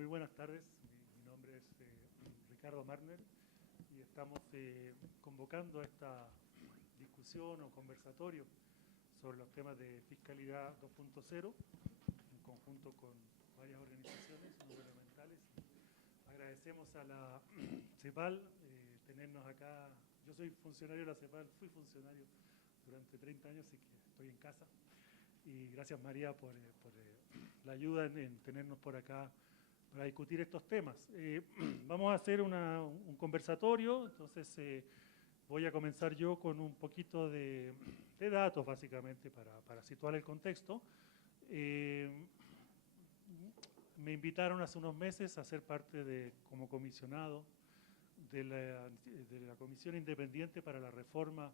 Muy buenas tardes. Mi nombre es Ricardo Marner y estamos convocando a esta discusión o conversatorio sobre los temas de fiscalidad 2.0 en conjunto con varias organizaciones no gubernamentales. Agradecemos a la CEPAL tenernos acá. Yo soy funcionario de la CEPAL, fui funcionario durante 30 años, así que estoy en casa. Y gracias María por la ayuda en tenernos por acá para discutir estos temas. Vamos a hacer un conversatorio, entonces voy a comenzar yo con un poquito de datos básicamente para situar el contexto. Me invitaron hace unos meses a ser parte como comisionado de la Comisión Independiente para la Reforma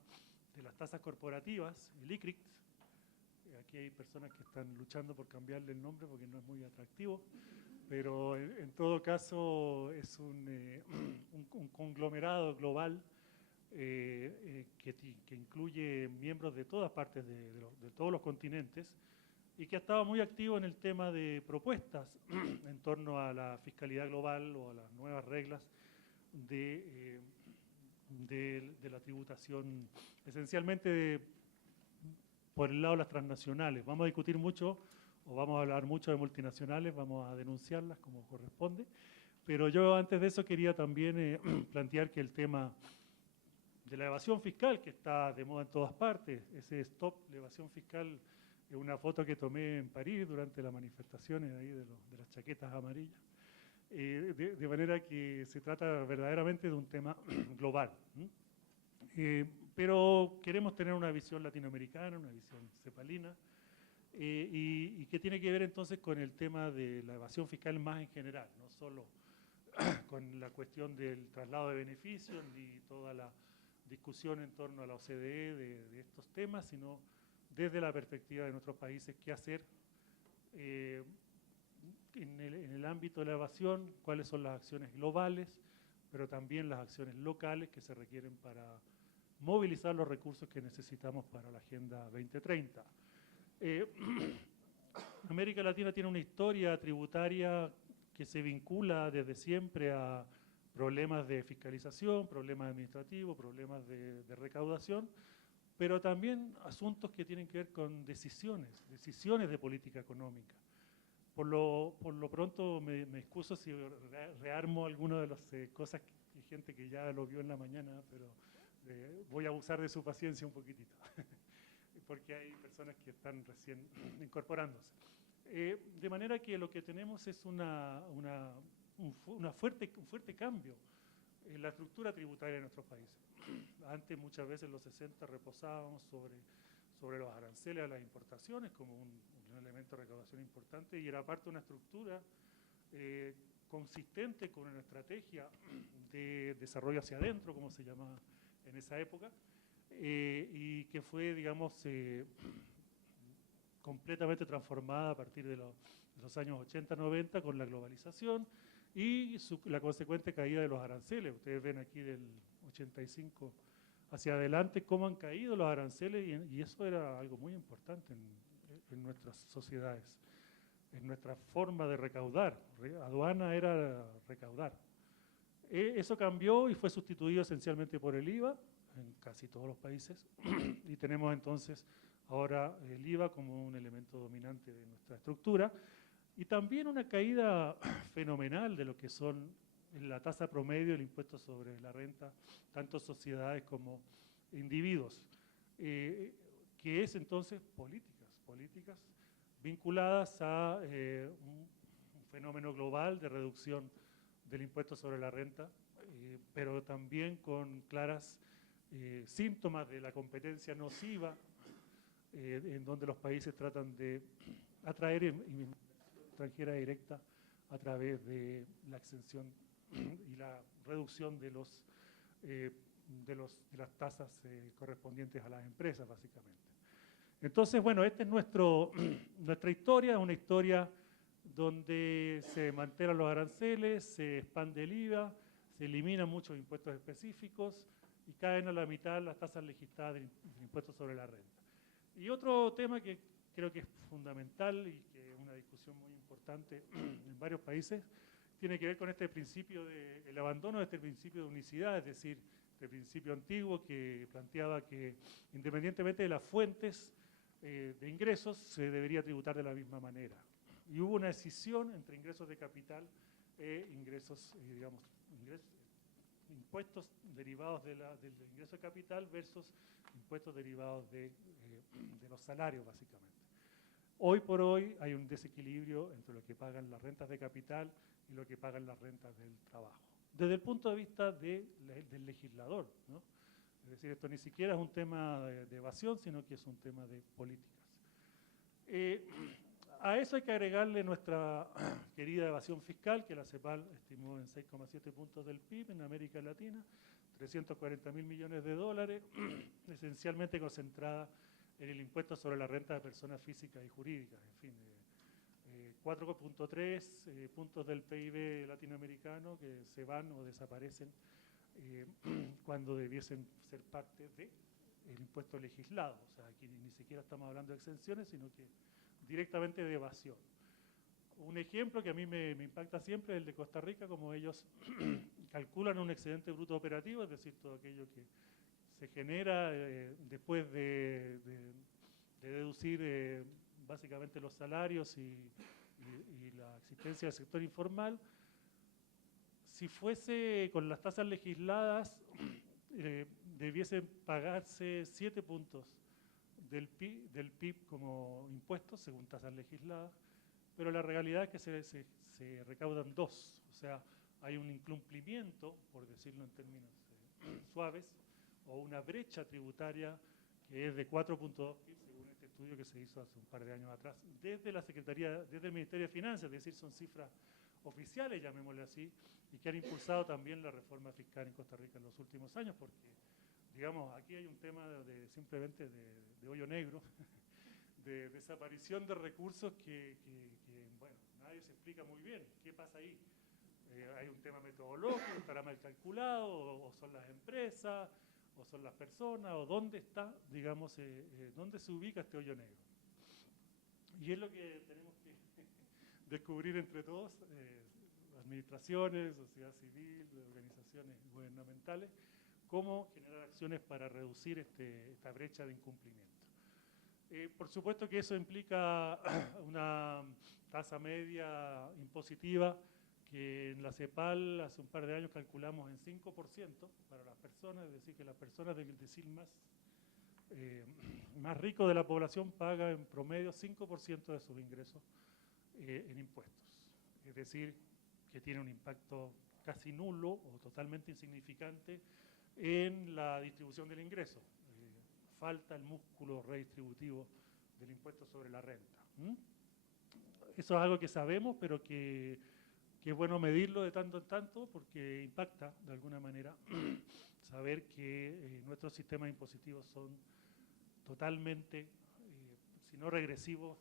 de las Tasas Corporativas, el ICRIT. Aquí hay personas que están luchando por cambiarle el nombre porque no es muy atractivo, pero en todo caso es un conglomerado global que incluye miembros de todas partes de todos los continentes y que ha estado muy activo en el tema de propuestas en torno a la fiscalidad global o a las nuevas reglas de la tributación, esencialmente por el lado de las transnacionales. Vamos a discutir mucho, o vamos a hablar mucho de multinacionales, vamos a denunciarlas como corresponde, pero yo antes de eso quería también plantear que el tema de la evasión fiscal, que está de moda en todas partes, ese stop, la evasión fiscal, es una foto que tomé en París durante las manifestaciones ahí de las chaquetas amarillas, de manera que se trata verdaderamente de un tema global. Pero queremos tener una visión latinoamericana, una visión cepalina, y que tiene que ver entonces con el tema de la evasión fiscal más en general, no solo con la cuestión del traslado de beneficios ni toda la discusión en torno a la OCDE de estos temas, sino desde la perspectiva de nuestros países, qué hacer en el ámbito de la evasión, cuáles son las acciones globales, pero también las acciones locales que se requieren para movilizar los recursos que necesitamos para la Agenda 2030. América Latina tiene una historia tributaria que se vincula desde siempre a problemas de fiscalización, problemas administrativos, problemas de recaudación, pero también asuntos que tienen que ver con decisiones de política económica. Por lo pronto me excuso si rearmo algunas de las cosas que hay gente que ya lo vio en la mañana, pero voy a abusar de su paciencia un poquitito, porque hay personas que están recién incorporándose. De manera que lo que tenemos es un fuerte cambio en la estructura tributaria de nuestros países. Antes, muchas veces en los 60, reposábamos sobre los aranceles a las importaciones como un elemento de recaudación importante y era parte de una estructura consistente con una estrategia de desarrollo hacia adentro, como se llamaba en esa época, y que fue, digamos, completamente transformada a partir de los años 80-90 con la globalización y la consecuente caída de los aranceles. Ustedes ven aquí del 85 hacia adelante cómo han caído los aranceles y eso era algo muy importante en nuestras sociedades, en nuestra forma de recaudar. Aduana era recaudar. Eso cambió y fue sustituido esencialmente por el IVA en casi todos los países y tenemos entonces ahora el IVA como un elemento dominante de nuestra estructura y también una caída fenomenal de lo que son la tasa promedio del impuesto sobre la renta, tanto sociedades como individuos, que es entonces políticas vinculadas a un fenómeno global de reducción del impuesto sobre la renta, pero también con claras síntomas de la competencia nociva, en donde los países tratan de atraer inversión extranjera directa a través de la exención y la reducción de las tasas correspondientes a las empresas, básicamente. Entonces, bueno, esta es nuestra historia, una historia donde se mantienen los aranceles, se expande el IVA, se eliminan muchos impuestos específicos y caen a la mitad las tasas legisladas del impuesto sobre la renta. Y otro tema que creo que es fundamental y que es una discusión muy importante en varios países tiene que ver con este principio el abandono de este principio de unicidad, es decir, este principio antiguo que planteaba que independientemente de las fuentes de ingresos se debería tributar de la misma manera. Y hubo una escisión entre ingresos de capital e ingresos, digamos, impuestos derivados del ingreso de capital versus impuestos derivados de los salarios, básicamente. Hoy por hoy hay un desequilibrio entre lo que pagan las rentas de capital y lo que pagan las rentas del trabajo. Desde el punto de vista del legislador, ¿no? Es decir, esto ni siquiera es un tema de evasión, sino que es un tema de políticas. A eso hay que agregarle nuestra querida evasión fiscal, que la CEPAL estimó en 6,7 puntos del PIB en América Latina, 340.000 millones de dólares, esencialmente concentrada en el impuesto sobre la renta de personas físicas y jurídicas. En fin, 4,3 puntos del PIB latinoamericano que se van o desaparecen cuando debiesen ser parte del impuesto legislado. O sea, aquí ni siquiera estamos hablando de exenciones, sino que directamente de evasión. Un ejemplo que a mí me impacta siempre es el de Costa Rica, como ellos calculan un excedente bruto operativo, es decir, todo aquello que se genera después de deducir básicamente los salarios y la existencia del sector informal. Si fuese con las tasas legisladas, debiesen pagarse 7 puntos del PIB como impuestos, según tasas legisladas, pero la realidad es que se recaudan 2. O sea, hay un incumplimiento, por decirlo en términos suaves, o una brecha tributaria que es de 4,2 PIB, según este estudio que se hizo hace un par de años atrás, desde la Secretaría, desde el Ministerio de Finanzas, es decir, son cifras oficiales, llamémosle así, y que han impulsado también la reforma fiscal en Costa Rica en los últimos años, porque, digamos, aquí hay un tema simplemente de hoyo negro, de desaparición de recursos que, bueno, nadie se explica muy bien qué pasa ahí. Hay un tema metodológico, estará mal calculado, o son las empresas, o son las personas, o dónde está, digamos, dónde se ubica este hoyo negro. Y es lo que tenemos que descubrir entre todos, administraciones, sociedad civil, organizaciones gubernamentales, cómo generar acciones para reducir esta brecha de incumplimiento. Por supuesto que eso implica una tasa media impositiva que en la CEPAL hace un par de años calculamos en 5% para las personas, es decir, que las personas del decil más rico de la población pagan en promedio 5% de sus ingresos en impuestos. Es decir, que tiene un impacto casi nulo o totalmente insignificante en la distribución del ingreso. Falta el músculo redistributivo del impuesto sobre la renta. Eso es algo que sabemos, pero que es bueno medirlo de tanto en tanto porque impacta de alguna manera saber que nuestros sistemas impositivos son totalmente, si no regresivos,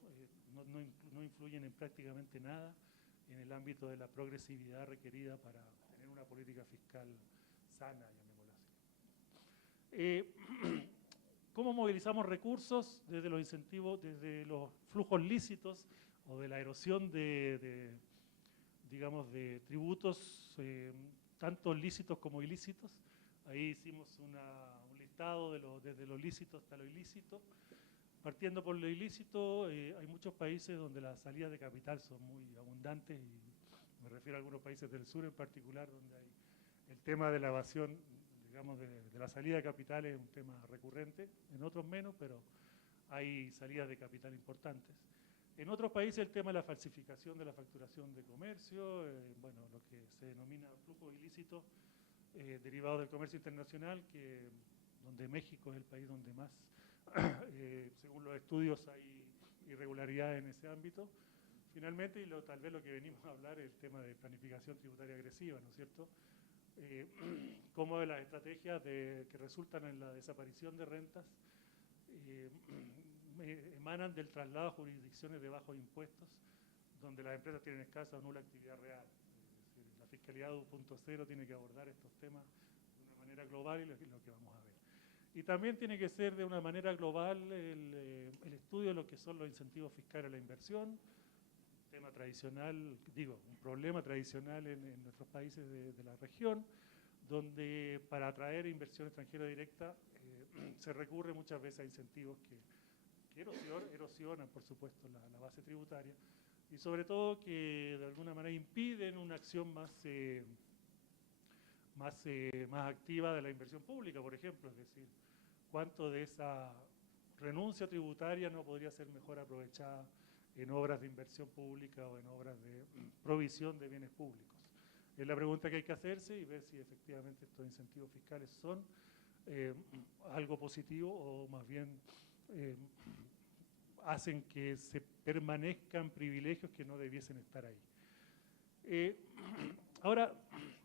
no influyen en prácticamente nada en el ámbito de la progresividad requerida para tener una política fiscal sana, llamémosla así. ¿Cómo movilizamos recursos? Desde los incentivos, desde los flujos lícitos o de la erosión digamos, de tributos, tanto lícitos como ilícitos. Ahí hicimos un listado desde lo lícito hasta lo ilícito. Partiendo por lo ilícito, hay muchos países donde las salidas de capital son muy abundantes, y me refiero a algunos países del sur en particular, donde hay el tema de la evasión, digamos, de la salida de capital es un tema recurrente, en otros menos, pero hay salidas de capital importantes. En otros países el tema de la falsificación de la facturación de comercio, bueno, lo que se denomina flujo ilícito derivado del comercio internacional, donde México es el país donde más, según los estudios, hay irregularidades en ese ámbito. Finalmente, y tal vez lo que venimos a hablar es el tema de planificación tributaria agresiva, ¿no es cierto? Cómo de las estrategias que resultan en la desaparición de rentas emanan del traslado a jurisdicciones de bajos impuestos, donde las empresas tienen escasa o nula actividad real. Es decir, la fiscalidad 2.0 tiene que abordar estos temas de una manera global, y lo que vamos a ver. Y también tiene que ser de una manera global el estudio de lo que son los incentivos fiscales a la inversión, tema tradicional, digo, un problema tradicional en nuestros países de la región, donde para atraer inversión extranjera directa se recurre muchas veces a incentivos que erosionan, por supuesto, la base tributaria y sobre todo que de alguna manera impiden una acción más activa de la inversión pública, por ejemplo, es decir, cuánto de esa renuncia tributaria no podría ser mejor aprovechada en obras de inversión pública o en obras de provisión de bienes públicos. Es la pregunta que hay que hacerse y ver si efectivamente estos incentivos fiscales son algo positivo o más bien hacen que se permanezcan privilegios que no debiesen estar ahí. Ahora,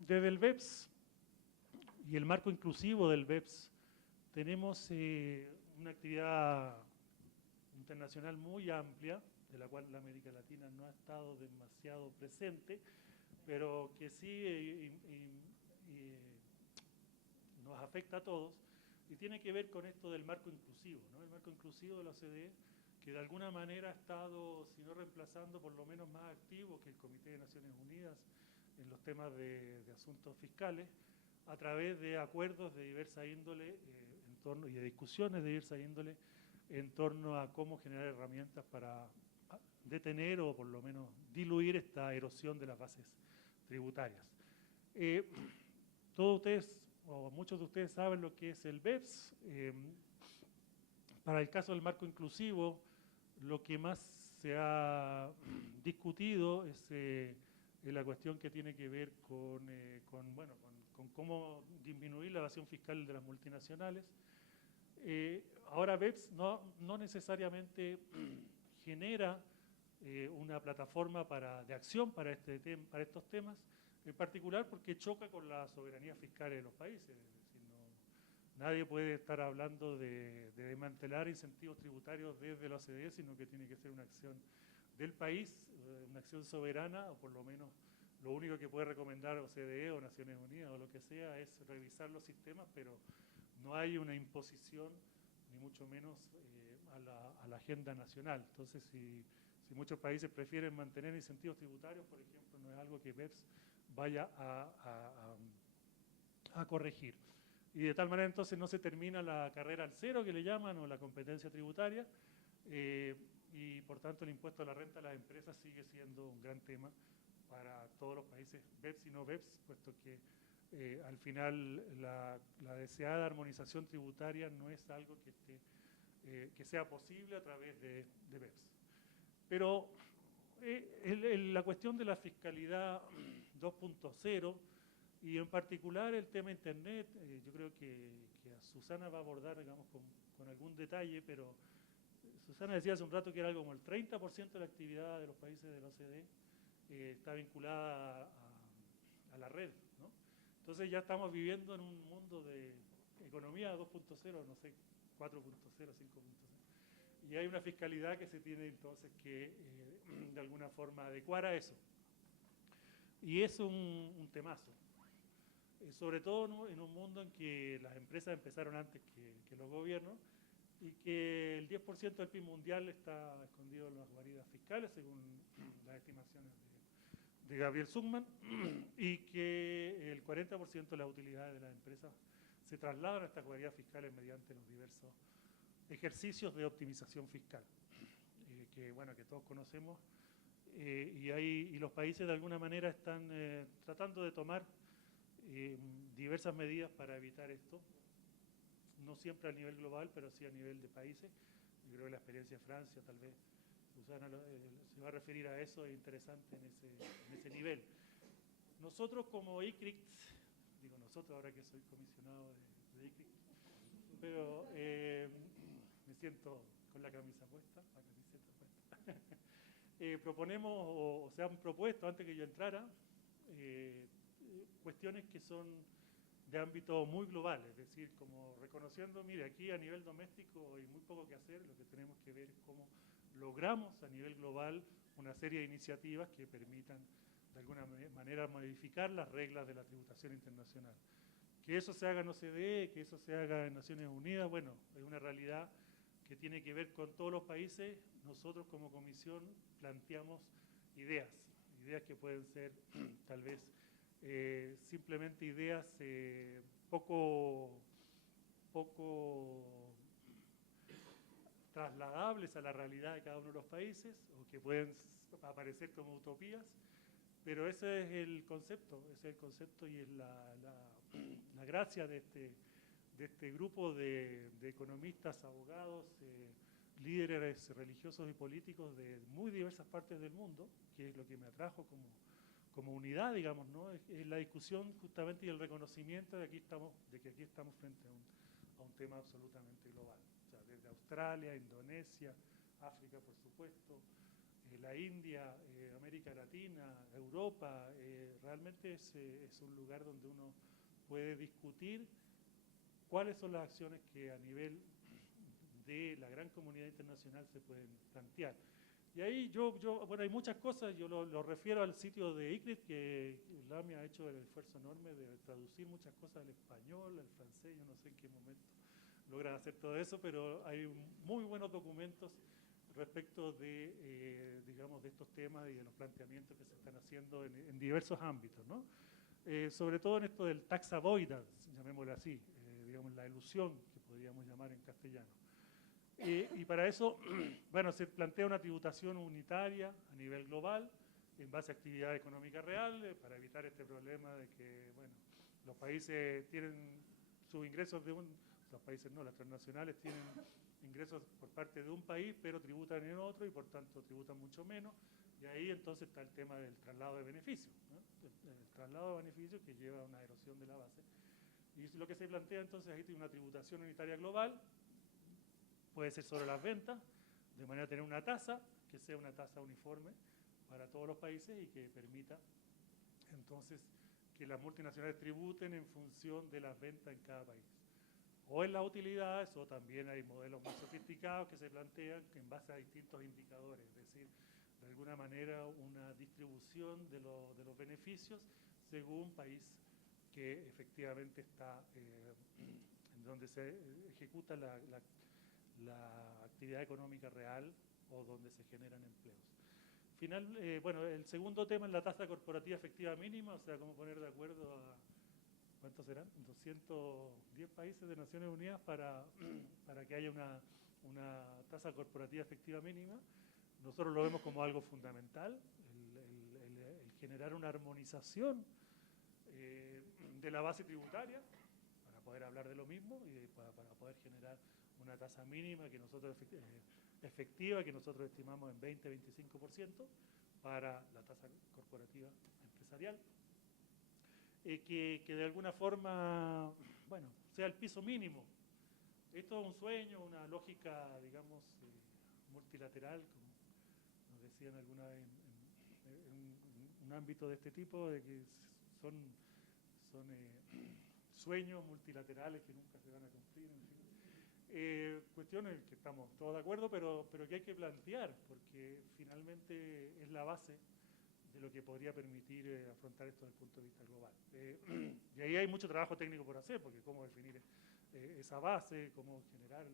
desde el BEPS y el marco inclusivo del BEPS, tenemos una actividad internacional muy amplia, de la cual la América Latina no ha estado demasiado presente, pero que sí nos afecta a todos, y tiene que ver con esto del marco inclusivo, ¿no? El marco inclusivo de la OCDE, que de alguna manera ha estado, si no reemplazando, por lo menos más activo que el Comité de Naciones Unidas en los temas de asuntos fiscales, a través de acuerdos de diversa índole y de discusiones de diversa índole en torno a cómo generar herramientas para detener o por lo menos diluir esta erosión de las bases tributarias. Todos ustedes, o muchos de ustedes saben lo que es el BEPS. Para el caso del marco inclusivo, lo que más se ha discutido es la cuestión que tiene que ver con cómo disminuir la evasión fiscal de las multinacionales. Ahora BEPS no necesariamente genera una plataforma de acción para estos temas, en particular porque choca con la soberanía fiscal de los países. Es decir, nadie puede estar hablando de desmantelar incentivos tributarios desde la OCDE, sino que tiene que ser una acción del país, una acción soberana, o por lo menos lo único que puede recomendar OCDE o Naciones Unidas o lo que sea es revisar los sistemas, pero no hay una imposición, ni mucho menos a la agenda nacional. Entonces, si muchos países prefieren mantener incentivos tributarios, por ejemplo, no es algo que BEPS vaya a corregir. Y de tal manera entonces no se termina la carrera al cero, que le llaman, o la competencia tributaria, y por tanto el impuesto a la renta de las empresas sigue siendo un gran tema para todos los países, BEPS y no BEPS, puesto que al final la deseada armonización tributaria no es algo que sea posible a través de BEPS. Pero la cuestión de la fiscalidad 2.0 y en particular el tema Internet, yo creo que Susana va a abordar, digamos, con algún detalle, pero Susana decía hace un rato que era algo como el 30% de la actividad de los países de la OCDE está vinculada a la red, ¿no? Entonces ya estamos viviendo en un mundo de economía 2.0, no sé, 4.0, 5.0. Y hay una fiscalidad que se tiene entonces que de alguna forma adecuar a eso. Y es un temazo. Sobre todo en un mundo en que las empresas empezaron antes que los gobiernos y que el 10% del PIB mundial está escondido en las guaridas fiscales, según las estimaciones de Gabriel Zuckman, y que el 40% de las utilidades de las empresas se trasladan a estas guaridas fiscales mediante los diversos ejercicios de optimización fiscal, que todos conocemos, y los países de alguna manera están tratando de tomar diversas medidas para evitar esto, no siempre a nivel global, pero sí a nivel de países. Yo creo que la experiencia de Francia, tal vez Susana se va a referir a eso, es interesante en ese nivel. Nosotros como ICRIC, digo nosotros ahora que soy comisionado de ICRIC, pero me siento con la camisa puesta, proponemos o se han propuesto antes que yo entrara cuestiones que son de ámbito muy global, es decir, como reconociendo, mire, aquí a nivel doméstico hay muy poco que hacer, lo que tenemos que ver es cómo logramos a nivel global una serie de iniciativas que permitan de alguna manera modificar las reglas de la tributación internacional. Que eso se haga en OCDE, que eso se haga en Naciones Unidas, bueno, es una realidad que tiene que ver con todos los países. Nosotros como comisión planteamos ideas, ideas que pueden ser tal vez simplemente ideas poco trasladables a la realidad de cada uno de los países o que pueden aparecer como utopías, pero ese es el concepto, y es la gracia de este grupo de economistas, abogados, líderes religiosos y políticos de muy diversas partes del mundo, que es lo que me atrajo como unidad, digamos, ¿no? Es la discusión justamente y el reconocimiento de que aquí estamos frente a un tema absolutamente global. O sea, desde Australia, Indonesia, África, por supuesto, la India, América Latina, Europa, realmente es un lugar donde uno puede discutir cuáles son las acciones que a nivel de la gran comunidad internacional se pueden plantear. Y ahí bueno, hay muchas cosas, yo lo refiero al sitio de ICRIT, que Lami ha hecho el esfuerzo enorme de traducir muchas cosas al español, al francés, yo no sé en qué momento logran hacer todo eso, pero hay muy buenos documentos respecto de, digamos, de estos temas y de los planteamientos que se están haciendo en diversos ámbitos, ¿no? Sobre todo en esto del tax avoidance, llamémoslo así, digamos, la elusión que podríamos llamar en castellano. Y para eso, bueno, se plantea una tributación unitaria a nivel global en base a actividad económica real para evitar este problema de que, bueno, los países tienen sus ingresos los países no, las transnacionales tienen ingresos por parte de un país, pero tributan en otro y por tanto tributan mucho menos. Y ahí entonces está el tema del traslado de beneficios, ¿no? El traslado de beneficios que lleva a una erosión de la base. Y lo que se plantea entonces ahí tiene una tributación unitaria global, puede ser sobre las ventas, de manera a tener una tasa que sea una tasa uniforme para todos los países y que permita entonces que las multinacionales tributen en función de las ventas en cada país. O en las utilidades, o también hay modelos más sofisticados que se plantean en base a distintos indicadores, es decir, de alguna manera una distribución de los beneficios según país que efectivamente está en donde se ejecuta la actividad económica real o donde se generan empleos. Bueno, el segundo tema es la tasa corporativa efectiva mínima, o sea, cómo poner de acuerdo a, ¿cuántos serán? 210 países de Naciones Unidas para que haya una tasa corporativa efectiva mínima. Nosotros lo vemos como algo fundamental, el generar una armonización de la base tributaria para poder hablar de lo mismo y para poder generar una tasa mínima que nosotros efectiva que nosotros estimamos en 20-25% para la tasa corporativa empresarial. Que de alguna forma, bueno, sea el piso mínimo. Esto es un sueño, una lógica, digamos, multilateral, como nos decían alguna vez en un ámbito de este tipo, de que son sueños multilaterales que nunca se van a cumplir, en fin. Cuestiones que estamos todos de acuerdo, pero que hay que plantear, porque finalmente es la base de lo que podría permitir afrontar esto desde el punto de vista global. Y ahí hay mucho trabajo técnico por hacer, porque cómo definir esa base, cómo generar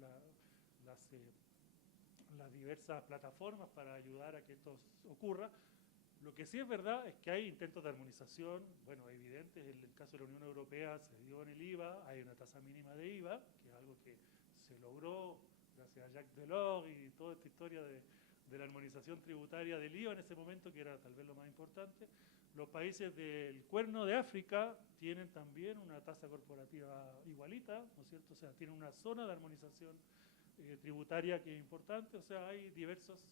las diversas plataformas para ayudar a que esto ocurra. Lo que sí es verdad es que hay intentos de armonización, bueno, evidentes, en el caso de la Unión Europea se dio en el IVA, hay una tasa mínima de IVA, que es algo que se logró gracias a Jacques Delors y toda esta historia de la armonización tributaria del IVA en ese momento, que era tal vez lo más importante. Los países del Cuerno de África tienen también una tasa corporativa igualita, ¿no es cierto? O sea, tienen una zona de armonización tributaria que es importante, o sea, hay diversos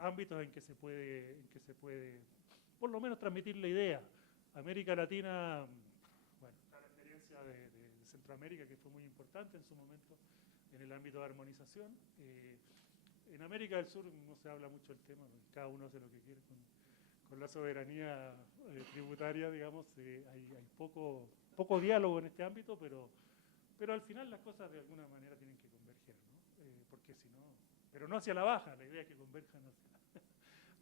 ámbitos en que se puede por lo menos transmitir la idea. América Latina, bueno, está la experiencia de Centroamérica, que fue muy importante en su momento en el ámbito de armonización. En América del Sur no se habla mucho del tema, cada uno hace lo que quiere con la soberanía tributaria, digamos, hay poco diálogo en este ámbito, pero al final las cosas de alguna manera tienen que converger, ¿no? Porque si no, pero no hacia la baja, la idea es que converjan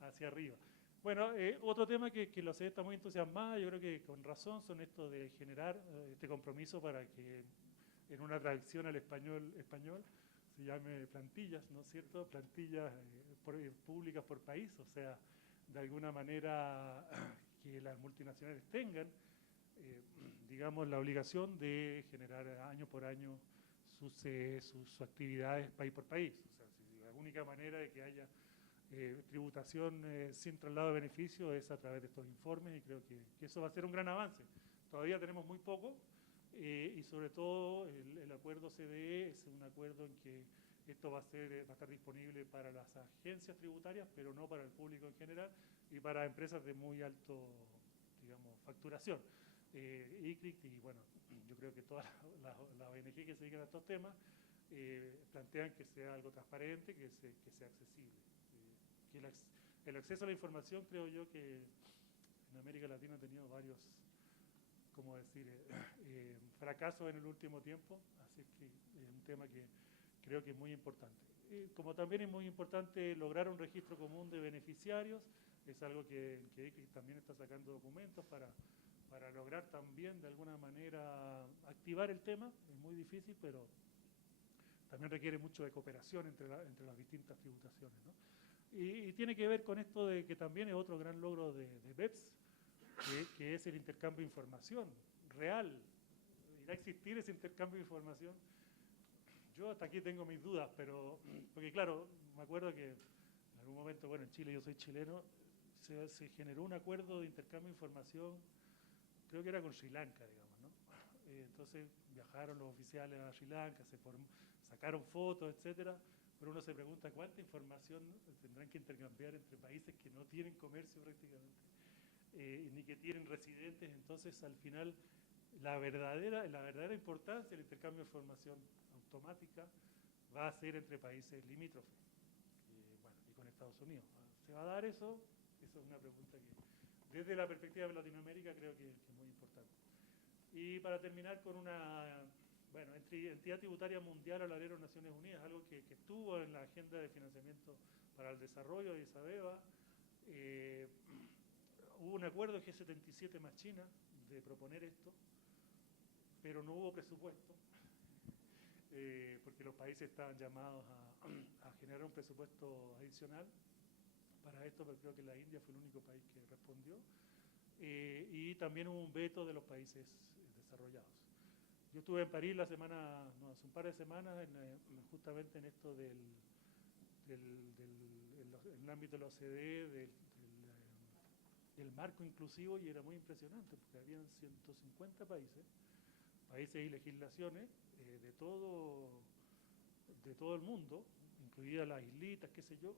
hacia arriba. Bueno, otro tema que la OCDE está muy entusiasmada, yo creo que con razón, son estos de generar este compromiso para que en una traducción al español se llame plantillas, ¿no es cierto? Plantillas públicas por país, o sea, de alguna manera que las multinacionales tengan, digamos, la obligación de generar año por año sus actividades país por país. O sea, si la única manera de que haya tributación sin traslado de beneficio es a través de estos informes, y creo que eso va a ser un gran avance. Todavía tenemos muy poco, y sobre todo el acuerdo CDE es un acuerdo en que esto va a estar disponible para las agencias tributarias, pero no para el público en general y para empresas de muy alto, digamos, facturación. ICRIC y, bueno, yo creo que todas las ONG que se dedican a estos temas plantean que sea algo transparente, que sea accesible. Que el acceso a la información, creo yo que en América Latina ha tenido varios, como decir, fracasos en el último tiempo, así que es un tema que creo que es muy importante. Como también es muy importante lograr un registro común de beneficiarios, es algo que ICRIC también está sacando documentos para lograr también de alguna manera activar el tema. Es muy difícil, pero también requiere mucho de cooperación entre las distintas tributaciones, ¿no? Y tiene que ver con esto de que también es otro gran logro de BEPS, que es el intercambio de información real. ¿Irá a existir ese intercambio de información? Yo hasta aquí tengo mis dudas, pero porque claro, me acuerdo que en algún momento, bueno, en Chile, yo soy chileno, se generó un acuerdo de intercambio de información, creo que era con Sri Lanka, digamos, ¿no? Entonces viajaron los oficiales a Sri Lanka, sacaron fotos, etcétera, pero uno se pregunta cuánta información tendrán que intercambiar entre países que no tienen comercio prácticamente, ni que tienen residentes. Entonces, al final, la verdadera importancia del intercambio de información automática va a ser entre países limítrofes, bueno, y con Estados Unidos. ¿Se va a dar eso? Esa es una pregunta que, desde la perspectiva de Latinoamérica, creo que es muy importante. Y para terminar con una, bueno, entidad tributaria mundial, hablaré de Naciones Unidas, algo que estuvo en la agenda de financiamiento para el desarrollo de Addis Abeba. Hubo un acuerdo G77 más China de proponer esto, pero no hubo presupuesto, porque los países estaban llamados a generar un presupuesto adicional para esto, pero creo que la India fue el único país que respondió, y también hubo un veto de los países desarrollados. Yo estuve en París hace un par de semanas, justamente en esto en el ámbito de la OCDE, del marco inclusivo, y era muy impresionante, porque habían 150 países y legislaciones de todo el mundo, incluidas las islitas, qué sé yo,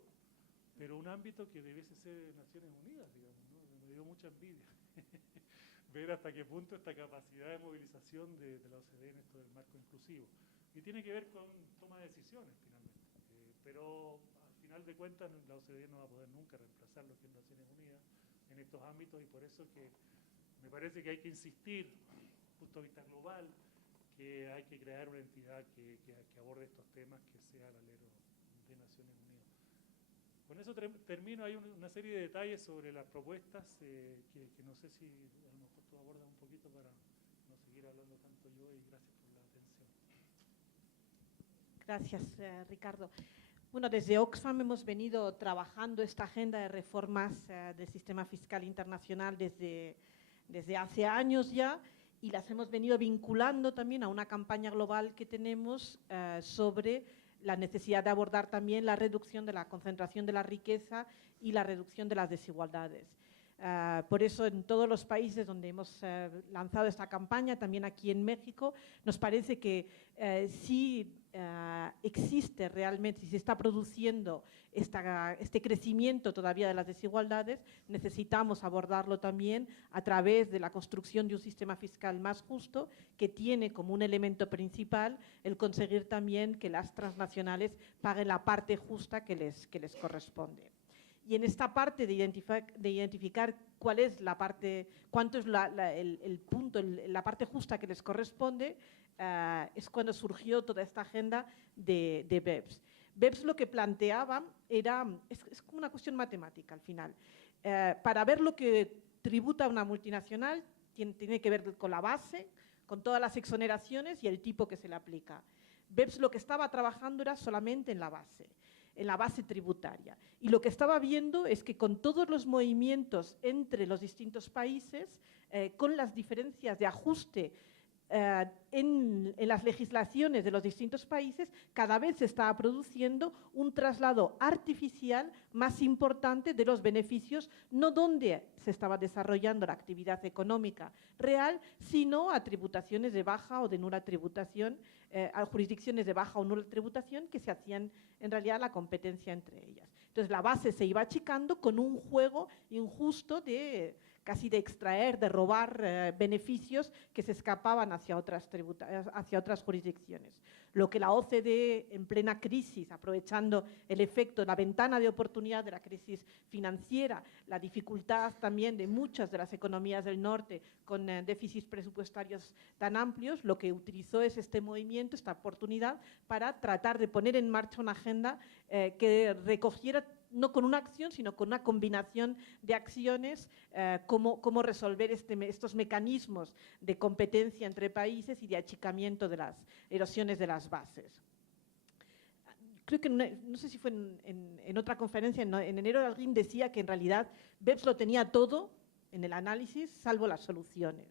pero un ámbito que debiese ser Naciones Unidas, digamos, ¿no? Me dio mucha envidia ver hasta qué punto esta capacidad de movilización de la OCDE en esto del marco inclusivo. Y tiene que ver con toma de decisiones, finalmente. Pero al final de cuentas, la OCDE no va a poder nunca reemplazar lo que es Naciones Unidas en estos ámbitos, y por eso que me parece que hay que insistir, desde el punto de vista global, que hay que crear una entidad que aborde estos temas, que sea el alero de Naciones Unidas. Con eso termino. Hay una serie de detalles sobre las propuestas que no sé si a lo mejor tú abordas un poquito para no seguir hablando tanto yo, y gracias por la atención. Gracias, Ricardo. Bueno, desde Oxfam hemos venido trabajando esta agenda de reformas del sistema fiscal internacional desde hace años ya, y las hemos venido vinculando también a una campaña global que tenemos sobre la necesidad de abordar también la reducción de la concentración de la riqueza y la reducción de las desigualdades. Por eso, en todos los países donde hemos lanzado esta campaña, también aquí en México, nos parece que sí existe realmente, si se está produciendo este crecimiento todavía de las desigualdades, necesitamos abordarlo también a través de la construcción de un sistema fiscal más justo, que tiene como un elemento principal el conseguir también que las transnacionales paguen la parte justa que les corresponde. Y en esta parte de identificar cuál es la parte, cuánto es el punto, la parte justa que les corresponde, es cuando surgió toda esta agenda de BEPS. BEPS lo que planteaba es como una cuestión matemática al final. Para ver lo que tributa una multinacional, tiene que ver con la base, con todas las exoneraciones y el tipo que se le aplica. BEPS lo que estaba trabajando era solamente en la base. en la base tributaria. Y lo que estaba viendo es que con todos los movimientos entre los distintos países, con las diferencias de ajuste en las legislaciones de los distintos países, cada vez se estaba produciendo un traslado artificial más importante de los beneficios, no donde se estaba desarrollando la actividad económica real, sino a tributaciones de baja o de nula tributación, a jurisdicciones de baja o nula tributación que se hacían en realidad la competencia entre ellas. Entonces la base se iba achicando con un juego injusto de casi de extraer, de robar beneficios que se escapaban hacia otras jurisdicciones. Lo que la OCDE, en plena crisis, aprovechando el efecto, la ventana de oportunidad de la crisis financiera, la dificultad también de muchas de las economías del norte con déficits presupuestarios tan amplios, lo que utilizó es este movimiento, esta oportunidad, para tratar de poner en marcha una agenda que recogiera no con una acción, sino con una combinación de acciones, cómo resolver estos mecanismos de competencia entre países y de achicamiento de las erosiones de las bases. Creo que, no sé si fue en otra conferencia, en enero alguien decía que en realidad BEPS lo tenía todo en el análisis, salvo las soluciones.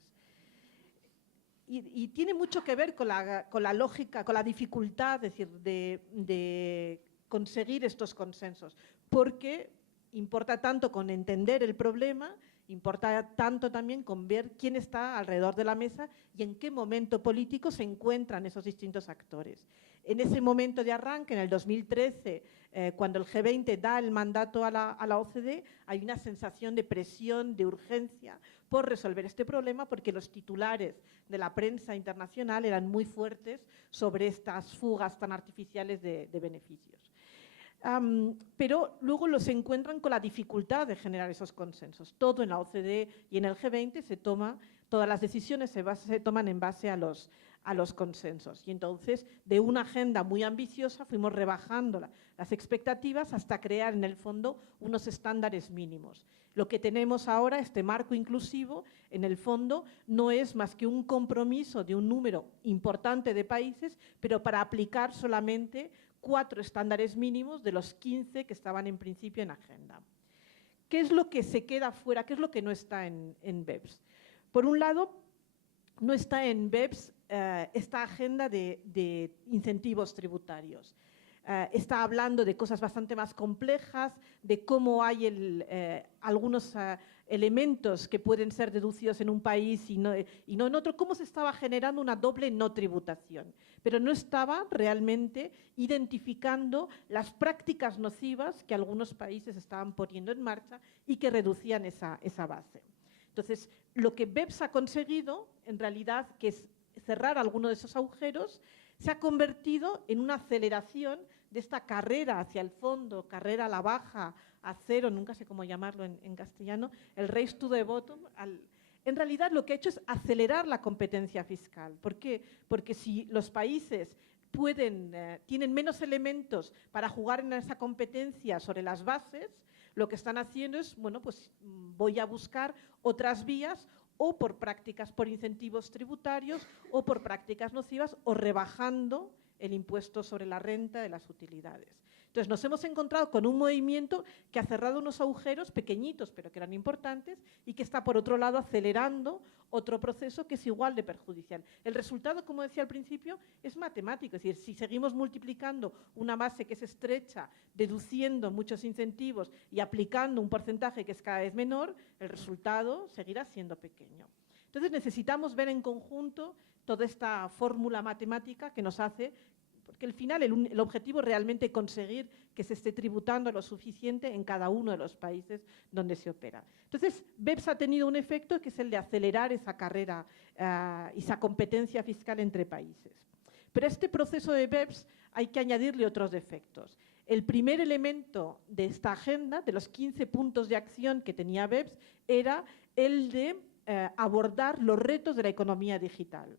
Y tiene mucho que ver con la lógica, con la dificultad, es decir, de conseguir estos consensos, porque importa tanto con entender el problema, importa tanto también con ver quién está alrededor de la mesa y en qué momento político se encuentran esos distintos actores. En ese momento de arranque, en el 2013, cuando el G20 da el mandato a la OCDE, hay una sensación de presión, de urgencia por resolver este problema, porque los titulares de la prensa internacional eran muy fuertes sobre estas fugas tan artificiales de beneficios. Pero luego los encuentran con la dificultad de generar esos consensos. Todo en la OCDE y en el G20 todas las decisiones se toman en base a los consensos. Y entonces, de una agenda muy ambiciosa, fuimos rebajando las expectativas hasta crear, en el fondo, unos estándares mínimos. Lo que tenemos ahora, este marco inclusivo, en el fondo, no es más que un compromiso de un número importante de países, pero para aplicar solamente 4 estándares mínimos de los 15 que estaban en principio en agenda. ¿Qué es lo que se queda fuera? ¿Qué es lo que no está en BEPS? Por un lado, no está en BEPS esta agenda de incentivos tributarios. Está hablando de cosas bastante más complejas, de cómo hay algunos elementos que pueden ser deducidos en un país y no en otro, cómo se estaba generando una doble no tributación, pero no estaba realmente identificando las prácticas nocivas que algunos países estaban poniendo en marcha y que reducían esa base. Entonces, lo que BEPS ha conseguido, en realidad, que es cerrar alguno de esos agujeros, se ha convertido en una aceleración de esta carrera hacia el fondo, carrera a la baja, a cero, nunca sé cómo llamarlo en castellano, el race to the bottom. En realidad lo que ha hecho es acelerar la competencia fiscal. ¿Por qué? Porque si los países tienen menos elementos para jugar en esa competencia sobre las bases, lo que están haciendo es, bueno, pues voy a buscar otras vías o por prácticas, por incentivos tributarios o por prácticas nocivas o rebajando el impuesto sobre la renta de las utilidades. Entonces nos hemos encontrado con un movimiento que ha cerrado unos agujeros pequeñitos pero que eran importantes y que está por otro lado acelerando otro proceso que es igual de perjudicial. El resultado, como decía al principio, es matemático, es decir, si seguimos multiplicando una base que es estrecha, deduciendo muchos incentivos y aplicando un porcentaje que es cada vez menor, el resultado seguirá siendo pequeño. Entonces necesitamos ver en conjunto toda esta fórmula matemática que nos hace, porque al final el objetivo es realmente conseguir que se esté tributando lo suficiente en cada uno de los países donde se opera. Entonces, BEPS ha tenido un efecto que es el de acelerar esa carrera y esa competencia fiscal entre países. Pero a este proceso de BEPS hay que añadirle otros efectos. El primer elemento de esta agenda, de los 15 puntos de acción que tenía BEPS, era el de abordar los retos de la economía digital,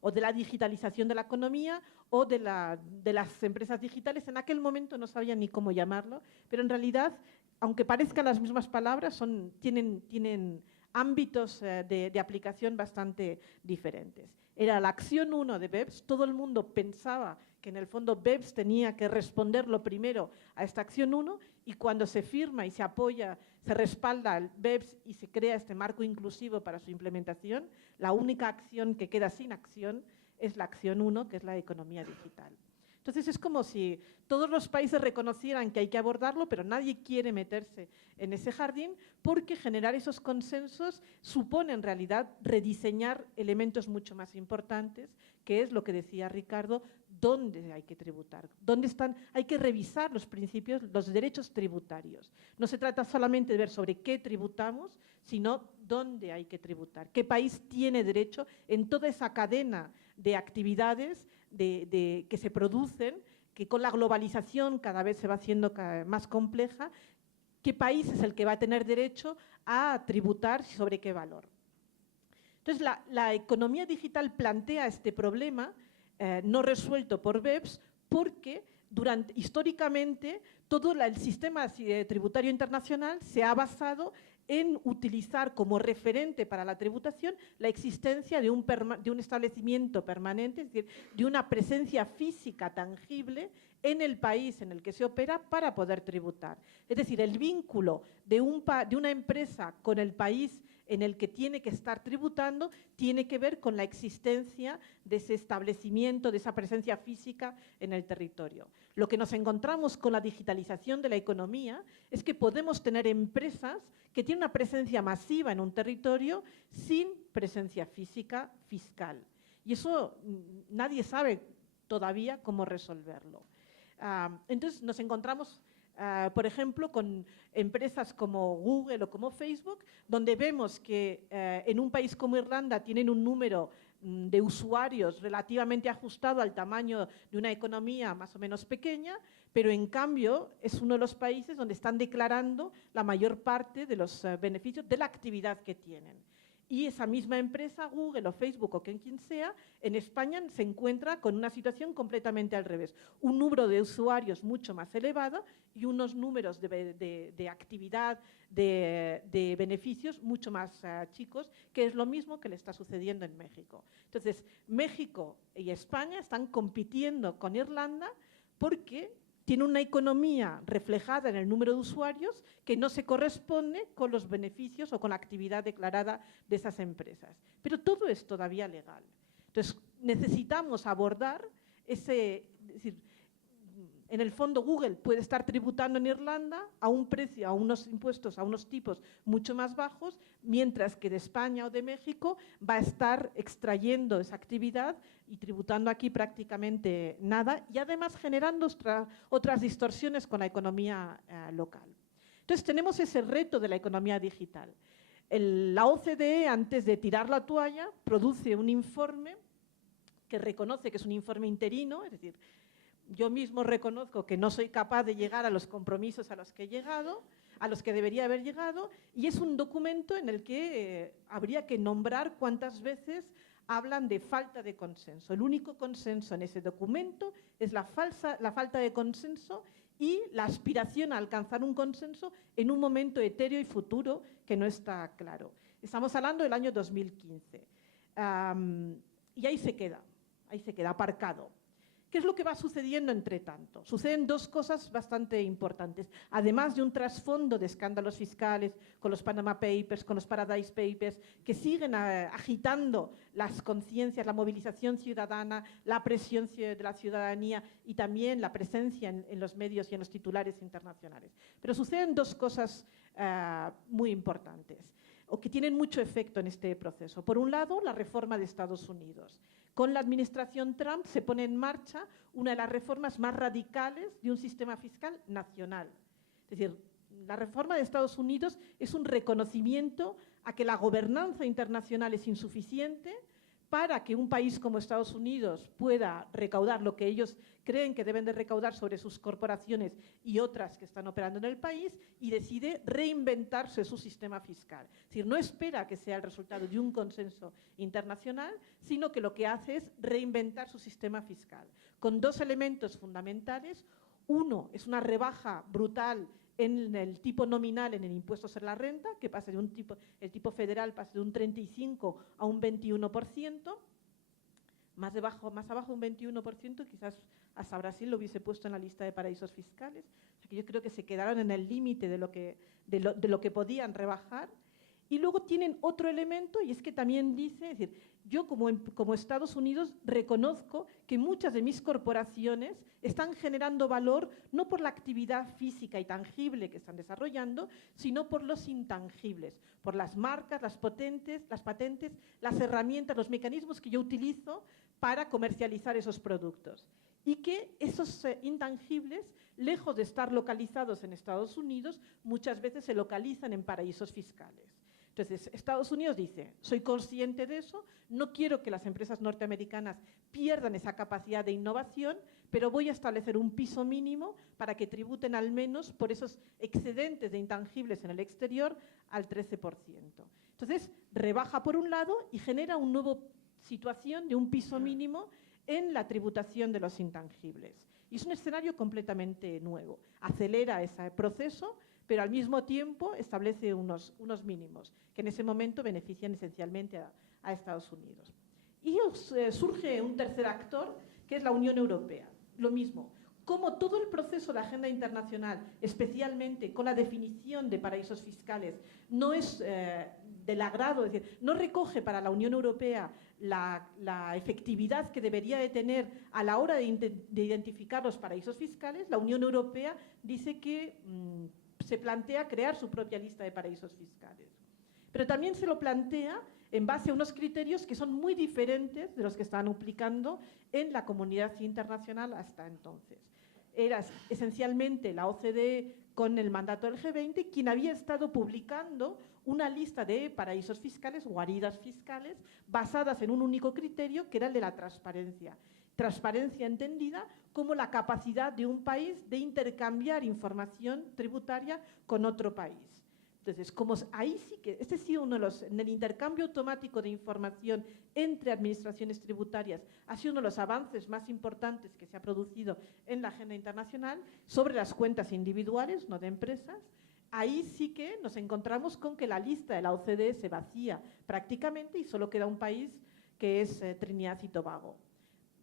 o de la digitalización de la economía, o de las empresas digitales. En aquel momento no sabía ni cómo llamarlo, pero en realidad, aunque parezcan las mismas palabras, tienen ámbitos de aplicación bastante diferentes. Era la acción 1 de BEPS, todo el mundo pensaba que en el fondo BEPS tenía que responder lo primero a esta acción 1 y cuando se firma y se apoya, se respalda el BEPS y se crea este marco inclusivo para su implementación, la única acción que queda sin acción es la acción 1, que es la economía digital. Entonces es como si todos los países reconocieran que hay que abordarlo, pero nadie quiere meterse en ese jardín porque generar esos consensos supone en realidad rediseñar elementos mucho más importantes, que es lo que decía Ricardo, dónde hay que tributar, dónde están, hay que revisar los principios, los derechos tributarios. No se trata solamente de ver sobre qué tributamos, sino dónde hay que tributar, qué país tiene derecho en toda esa cadena de actividades que se producen, que con la globalización cada vez se va haciendo más compleja, qué país es el que va a tener derecho a tributar y sobre qué valor. Entonces, la economía digital plantea este problema no resuelto por BEPS porque históricamente todo el sistema tributario internacional se ha basado en utilizar como referente para la tributación la existencia de un establecimiento permanente, es decir, de una presencia física tangible en el país en el que se opera para poder tributar. Es decir, el vínculo de una empresa con el país en el que tiene que estar tributando tiene que ver con la existencia de ese establecimiento, de esa presencia física en el territorio. Lo que nos encontramos con la digitalización de la economía es que podemos tener empresas que tienen una presencia masiva en un territorio sin presencia física fiscal. Y eso nadie sabe todavía cómo resolverlo. Entonces nos encontramos, por ejemplo, con empresas como Google o como Facebook, donde vemos que en un país como Irlanda tienen un número de usuarios relativamente ajustado al tamaño de una economía más o menos pequeña, pero en cambio es uno de los países donde están declarando la mayor parte de los beneficios de la actividad que tienen. Y esa misma empresa, Google o Facebook o quien sea, en España se encuentra con una situación completamente al revés. Un número de usuarios mucho más elevado y unos números de actividad, de beneficios mucho más chicos, que es lo mismo que le está sucediendo en México. Entonces, México y España están compitiendo con Irlanda porque tiene una economía reflejada en el número de usuarios que no se corresponde con los beneficios o con la actividad declarada de esas empresas. Pero todo es todavía legal. Entonces, necesitamos abordar es decir, en el fondo Google puede estar tributando en Irlanda a un precio, a unos impuestos, a unos tipos mucho más bajos, mientras que de España o de México va a estar extrayendo esa actividad y tributando aquí prácticamente nada y además generando otras distorsiones con la economía local. Entonces tenemos ese reto de la economía digital. La OCDE, antes de tirar la toalla, produce un informe que reconoce que es un informe interino, es decir, yo mismo reconozco que no soy capaz de llegar a los compromisos a los que he llegado, a los que debería haber llegado, y es un documento en el que habría que nombrar cuántas veces hablan de falta de consenso. El único consenso en ese documento es la falta de consenso y la aspiración a alcanzar un consenso en un momento etéreo y futuro que no está claro. Estamos hablando del año 2015. Y ahí se queda aparcado. ¿Qué es lo que va sucediendo entre tanto? Suceden dos cosas bastante importantes. Además de un trasfondo de escándalos fiscales con los Panama Papers, con los Paradise Papers, que siguen agitando las conciencias, la movilización ciudadana, la presión de la ciudadanía y también la presencia en los medios y en los titulares internacionales. Pero suceden dos cosas muy importantes o que tienen mucho efecto en este proceso. Por un lado, la reforma de Estados Unidos. Con la administración Trump se pone en marcha una de las reformas más radicales de un sistema fiscal nacional. Es decir, la reforma de Estados Unidos es un reconocimiento a que la gobernanza internacional es insuficiente para que un país como Estados Unidos pueda recaudar lo que ellos creen que deben de recaudar sobre sus corporaciones y otras que están operando en el país y decide reinventarse su sistema fiscal. Es decir, no espera que sea el resultado de un consenso internacional, sino que lo que hace es reinventar su sistema fiscal, con dos elementos fundamentales. Uno es una rebaja brutal en el tipo nominal en el impuesto sobre la renta, que pasa de el tipo federal pasa de un 35 a un 21%, más abajo un 21%, quizás hasta Brasil lo hubiese puesto en la lista de paraísos fiscales. O sea que yo creo que se quedaron en el límite de lo que podían rebajar. Y luego tienen otro elemento, y es que también dice, es decir, yo como Estados Unidos reconozco que muchas de mis corporaciones están generando valor no por la actividad física y tangible que están desarrollando, sino por los intangibles, por las marcas, las patentes, las herramientas, los mecanismos que yo utilizo para comercializar esos productos. Y que esos intangibles, lejos de estar localizados en Estados Unidos, muchas veces se localizan en paraísos fiscales. Entonces, Estados Unidos dice, soy consciente de eso, no quiero que las empresas norteamericanas pierdan esa capacidad de innovación, pero voy a establecer un piso mínimo para que tributen al menos por esos excedentes de intangibles en el exterior al 13%. Entonces, rebaja por un lado y genera una nueva situación de un piso mínimo en la tributación de los intangibles. Y es un escenario completamente nuevo. Acelera ese proceso, pero al mismo tiempo establece unos mínimos que en ese momento benefician esencialmente a Estados Unidos. Y surge un tercer actor, que es la Unión Europea. Lo mismo, como todo el proceso de agenda internacional, especialmente con la definición de paraísos fiscales, no es del agrado, es decir, no recoge para la Unión Europea la efectividad que debería de tener a la hora de identificar los paraísos fiscales, la Unión Europea dice que se plantea crear su propia lista de paraísos fiscales. Pero también se lo plantea en base a unos criterios que son muy diferentes de los que estaban aplicando en la comunidad internacional hasta entonces. Era esencialmente la OCDE con el mandato del G20 quien había estado publicando una lista de paraísos fiscales, guaridas fiscales, basadas en un único criterio que era el de la transparencia. Transparencia entendida como la capacidad de un país de intercambiar información tributaria con otro país. Entonces, como ahí sí que, este sí uno de los, en el intercambio automático de información entre administraciones tributarias, ha sido uno de los avances más importantes que se ha producido en la agenda internacional sobre las cuentas individuales, no de empresas. Ahí sí que nos encontramos con que la lista de la OCDE se vacía prácticamente y solo queda un país que es Trinidad y Tobago.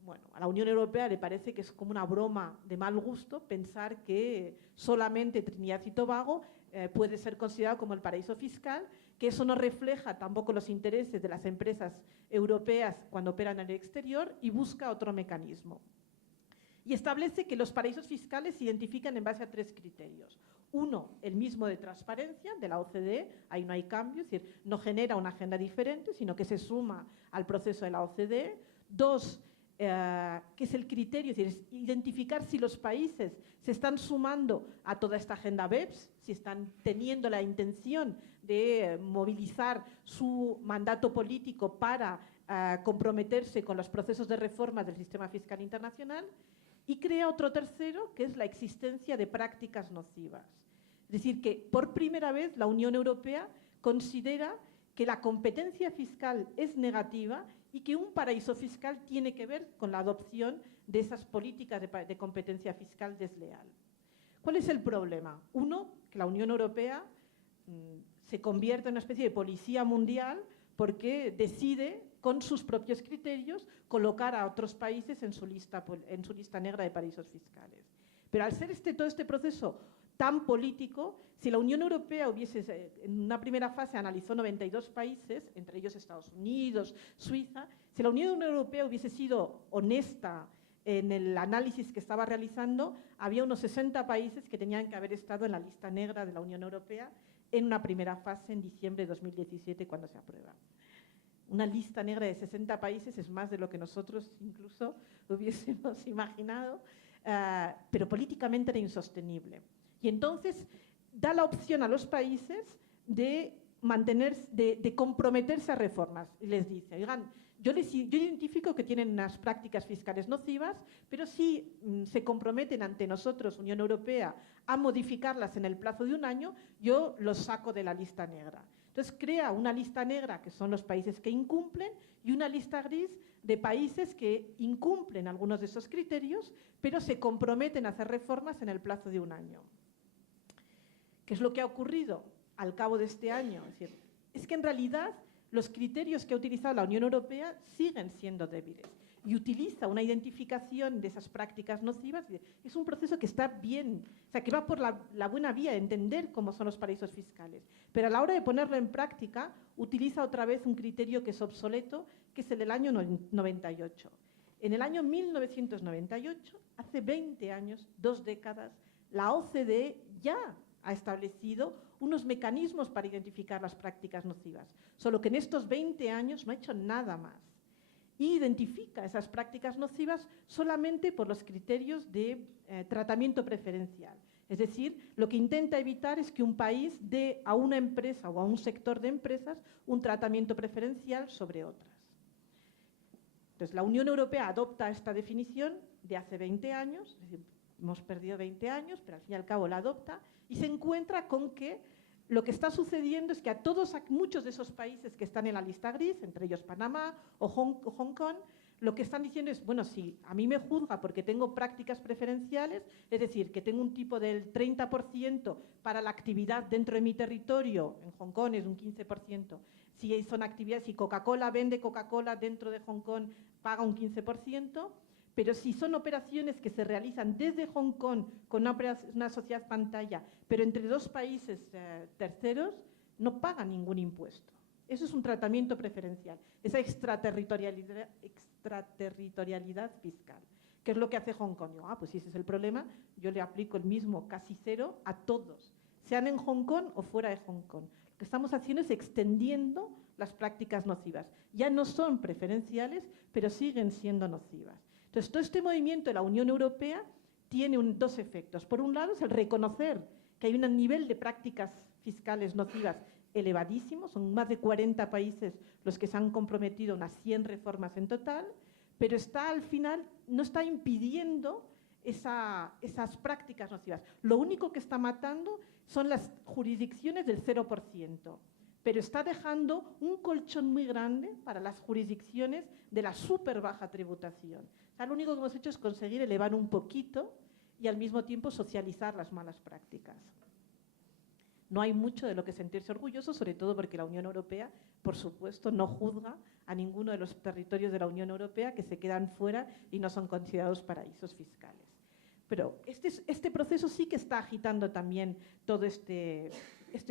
Bueno, a la Unión Europea le parece que es como una broma de mal gusto pensar que solamente Trinidad y Tobago puede ser considerado como el paraíso fiscal, que eso no refleja tampoco los intereses de las empresas europeas cuando operan en el exterior y busca otro mecanismo. Y establece que los paraísos fiscales se identifican en base a 3 criterios. Uno, el mismo de transparencia de la OCDE, ahí no hay cambio, es decir, no genera una agenda diferente, sino que se suma al proceso de la OCDE. 2, que es el criterio, es decir, identificar si los países se están sumando a toda esta agenda BEPS, si están teniendo la intención de movilizar su mandato político para comprometerse con los procesos de reforma del sistema fiscal internacional, y crea otro tercero, que es la existencia de prácticas nocivas. Es decir, que por primera vez la Unión Europea considera que la competencia fiscal es negativa y que un paraíso fiscal tiene que ver con la adopción de esas políticas de competencia fiscal desleal. ¿Cuál es el problema? Uno, que la Unión Europea se convierte en una especie de policía mundial porque decide, con sus propios criterios, colocar a otros países en su lista negra de paraísos fiscales. Pero al ser todo este proceso tan político, si la Unión Europea hubiese, en una primera fase analizó 92 países, entre ellos Estados Unidos, Suiza, si la Unión Europea hubiese sido honesta en el análisis que estaba realizando, había unos 60 países que tenían que haber estado en la lista negra de la Unión Europea en una primera fase en diciembre de 2017 cuando se aprueba. Una lista negra de 60 países es más de lo que nosotros incluso hubiésemos imaginado, pero políticamente era insostenible. Y entonces da la opción a los países de comprometerse a reformas. Y les dice, oigan, yo identifico que tienen unas prácticas fiscales nocivas, pero si se comprometen ante nosotros, Unión Europea, a modificarlas en el plazo de un año, yo los saco de la lista negra. Entonces crea una lista negra, que son los países que incumplen, y una lista gris de países que incumplen algunos de esos criterios, pero se comprometen a hacer reformas en el plazo de un año. ¿Qué es lo que ha ocurrido al cabo de este año? Es que en realidad los criterios que ha utilizado la Unión Europea siguen siendo débiles. y utiliza una identificación de esas prácticas nocivas. Es un proceso que está bien, o sea, que va por la buena vía de entender cómo son los paraísos fiscales. Pero a la hora de ponerlo en práctica, utiliza otra vez un criterio que es obsoleto, que es el del año 98. En el año 1998, hace 20 años, 2 décadas, la OCDE ya ha establecido unos mecanismos para identificar las prácticas nocivas, solo que en estos 20 años no ha hecho nada más. Y identifica esas prácticas nocivas solamente por los criterios de tratamiento preferencial. Es decir, lo que intenta evitar es que un país dé a una empresa o a un sector de empresas un tratamiento preferencial sobre otras. Entonces, la Unión Europea adopta esta definición de hace 20 años, es decir, hemos perdido 20 años, pero al fin y al cabo la adopta, y se encuentra con que lo que está sucediendo es que a muchos de esos países que están en la lista gris, entre ellos Panamá o Hong Kong, lo que están diciendo es, bueno, si a mí me juzga porque tengo prácticas preferenciales, es decir, que tengo un tipo del 30% para la actividad dentro de mi territorio, en Hong Kong es un 15%, si son actividades, si Coca-Cola vende Coca-Cola dentro de Hong Kong, paga un 15%, pero si son operaciones que se realizan desde Hong Kong con una sociedad pantalla, pero entre dos países terceros, no pagan ningún impuesto. Eso es un tratamiento preferencial, esa extraterritorialidad fiscal, que es lo que hace Hong Kong. Digo, pues si ese es el problema, yo le aplico el mismo casi cero a todos, sean en Hong Kong o fuera de Hong Kong. Lo que estamos haciendo es extendiendo las prácticas nocivas. Ya no son preferenciales, pero siguen siendo nocivas. Entonces, todo este movimiento de la Unión Europea tiene dos efectos. Por un lado, es el reconocer que hay un nivel de prácticas fiscales nocivas elevadísimo, son más de 40 países los que se han comprometido a unas 100 reformas en total, pero está al final, no está impidiendo esas prácticas nocivas. Lo único que está matando son las jurisdicciones del 0%, pero está dejando un colchón muy grande para las jurisdicciones de la súper baja tributación. O sea, lo único que hemos hecho es conseguir elevar un poquito y al mismo tiempo socializar las malas prácticas. No hay mucho de lo que sentirse orgulloso, sobre todo porque la Unión Europea, por supuesto, no juzga a ninguno de los territorios de la Unión Europea que se quedan fuera y no son considerados paraísos fiscales. Pero este proceso sí que está agitando también todo este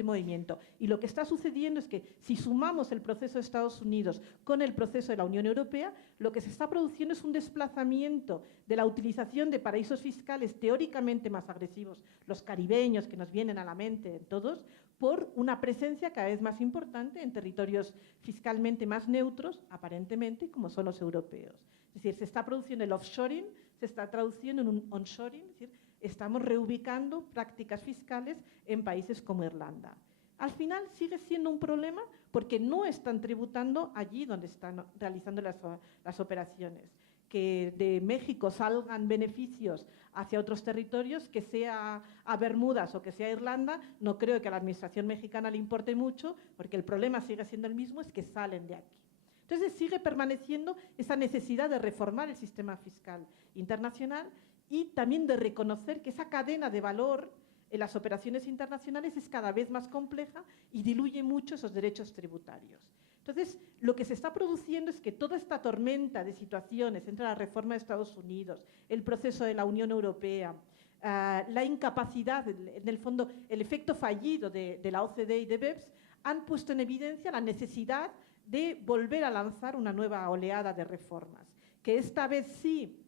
movimiento. Y lo que está sucediendo es que si sumamos el proceso de Estados Unidos con el proceso de la Unión Europea, lo que se está produciendo es un desplazamiento de la utilización de paraísos fiscales teóricamente más agresivos, los caribeños que nos vienen a la mente todos, por una presencia cada vez más importante en territorios fiscalmente más neutros, aparentemente, como son los europeos. Es decir, se está produciendo el offshoring, se está traduciendo en un onshoring, es decir, estamos reubicando prácticas fiscales en países como Irlanda. Al final sigue siendo un problema porque no están tributando allí donde están realizando las operaciones. Que de México salgan beneficios hacia otros territorios, que sea a Bermudas o que sea a Irlanda, no creo que a la administración mexicana le importe mucho, porque el problema sigue siendo el mismo, es que salen de aquí. Entonces sigue permaneciendo esa necesidad de reformar el sistema fiscal internacional y también de reconocer que esa cadena de valor en las operaciones internacionales es cada vez más compleja y diluye mucho esos derechos tributarios. Entonces, lo que se está produciendo es que toda esta tormenta de situaciones entre la reforma de Estados Unidos, el proceso de la Unión Europea, la incapacidad, en el fondo, el efecto fallido de la OCDE y de BEPS, han puesto en evidencia la necesidad de volver a lanzar una nueva oleada de reformas, que esta vez sí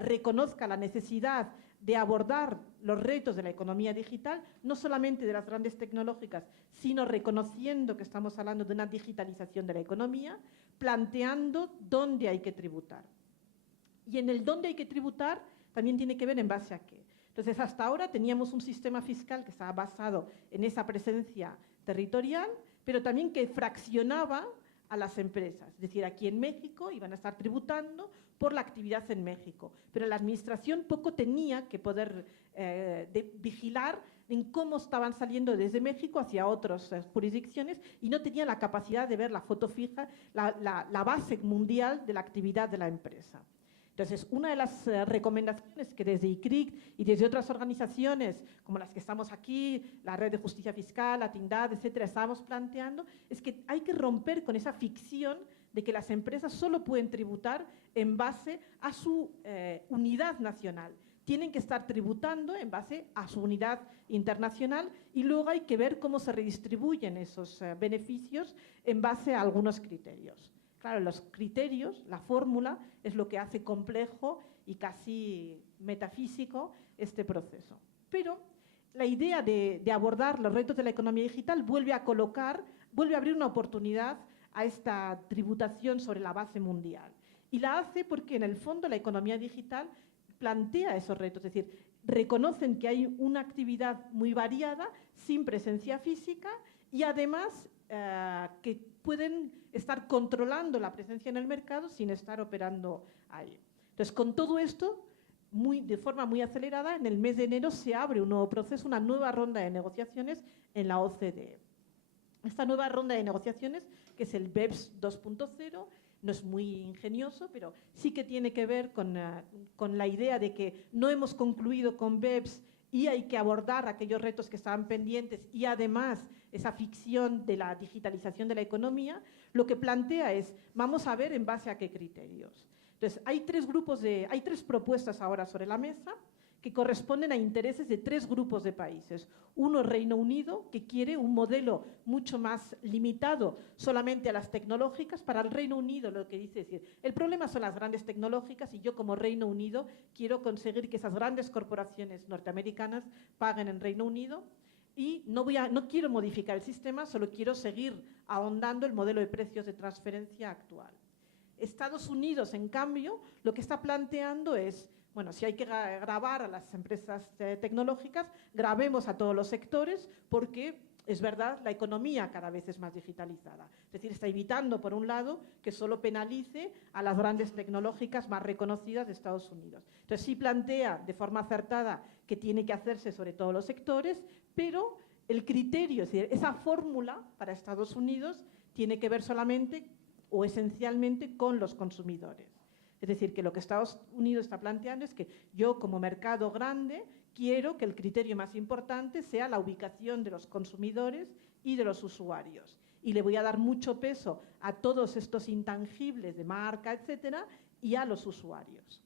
reconozca la necesidad de abordar los retos de la economía digital, no solamente de las grandes tecnológicas, sino reconociendo que estamos hablando de una digitalización de la economía, planteando dónde hay que tributar. Y en el dónde hay que tributar también tiene que ver en base a qué. Entonces, hasta ahora teníamos un sistema fiscal que estaba basado en esa presencia territorial, pero también que fraccionaba a las empresas. Es decir, aquí en México iban a estar tributando por la actividad en México, pero la administración poco tenía que poder vigilar en cómo estaban saliendo desde México hacia otras jurisdicciones y no tenía la capacidad de ver la foto fija, la base mundial de la actividad de la empresa. Entonces, una de las recomendaciones que desde ICRIC y desde otras organizaciones, como las que estamos aquí, la Red de Justicia Fiscal, la TINDAD, etcétera, estábamos planteando, es que hay que romper con esa ficción de que las empresas solo pueden tributar en base a su unidad nacional. Tienen que estar tributando en base a su unidad internacional y luego hay que ver cómo se redistribuyen esos beneficios en base a algunos criterios. Claro, los criterios, la fórmula, es lo que hace complejo y casi metafísico este proceso. Pero la idea de abordar los retos de la economía digital vuelve a abrir una oportunidad a esta tributación sobre la base mundial. Y la hace porque, en el fondo, la economía digital plantea esos retos, es decir, reconocen que hay una actividad muy variada, sin presencia física, y además que pueden estar controlando la presencia en el mercado sin estar operando ahí. Entonces, con todo esto, de forma muy acelerada, en el mes de enero se abre un nuevo proceso, una nueva ronda de negociaciones en la OCDE. Esta nueva ronda de negociaciones, que es el BEPS 2.0, no es muy ingenioso, pero sí que tiene que ver con la idea de que no hemos concluido con BEPS y hay que abordar aquellos retos que estaban pendientes y además esa ficción de la digitalización de la economía. Lo que plantea es, vamos a ver en base a qué criterios. Entonces, hay tres propuestas ahora sobre la mesa que corresponden a intereses de tres grupos de países. Uno, Reino Unido, que quiere un modelo mucho más limitado solamente a las tecnológicas. Para el Reino Unido, lo que dice es decir, el problema son las grandes tecnológicas y yo, como Reino Unido, quiero conseguir que esas grandes corporaciones norteamericanas paguen en Reino Unido y no quiero modificar el sistema, solo quiero seguir ahondando el modelo de precios de transferencia actual. Estados Unidos, en cambio, lo que está planteando es, bueno, si hay que gravar a las empresas tecnológicas, gravemos a todos los sectores porque, es verdad, la economía cada vez es más digitalizada. Es decir, está evitando, por un lado, que solo penalice a las grandes tecnológicas más reconocidas de Estados Unidos. Entonces, sí plantea de forma acertada que tiene que hacerse sobre todos los sectores, pero el criterio, es decir, esa fórmula para Estados Unidos tiene que ver solamente o esencialmente con los consumidores. Es decir, que lo que Estados Unidos está planteando es que yo, como mercado grande, quiero que el criterio más importante sea la ubicación de los consumidores y de los usuarios. Y le voy a dar mucho peso a todos estos intangibles de marca, etcétera, y a los usuarios.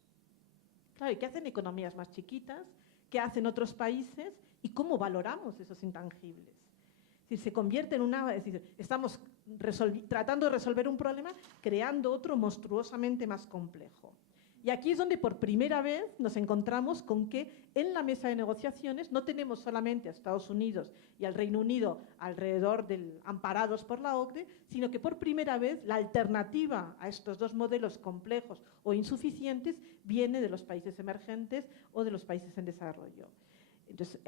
Claro, ¿y qué hacen economías más chiquitas? ¿Qué hacen otros países? ¿Y cómo valoramos esos intangibles? Es decir, se convierte en es decir, estamos tratando de resolver un problema, creando otro monstruosamente más complejo. Y aquí es donde por primera vez nos encontramos con que en la mesa de negociaciones no tenemos solamente a Estados Unidos y al Reino Unido amparados por la OCDE, sino que por primera vez la alternativa a estos dos modelos complejos o insuficientes viene de los países emergentes o de los países en desarrollo. Entonces,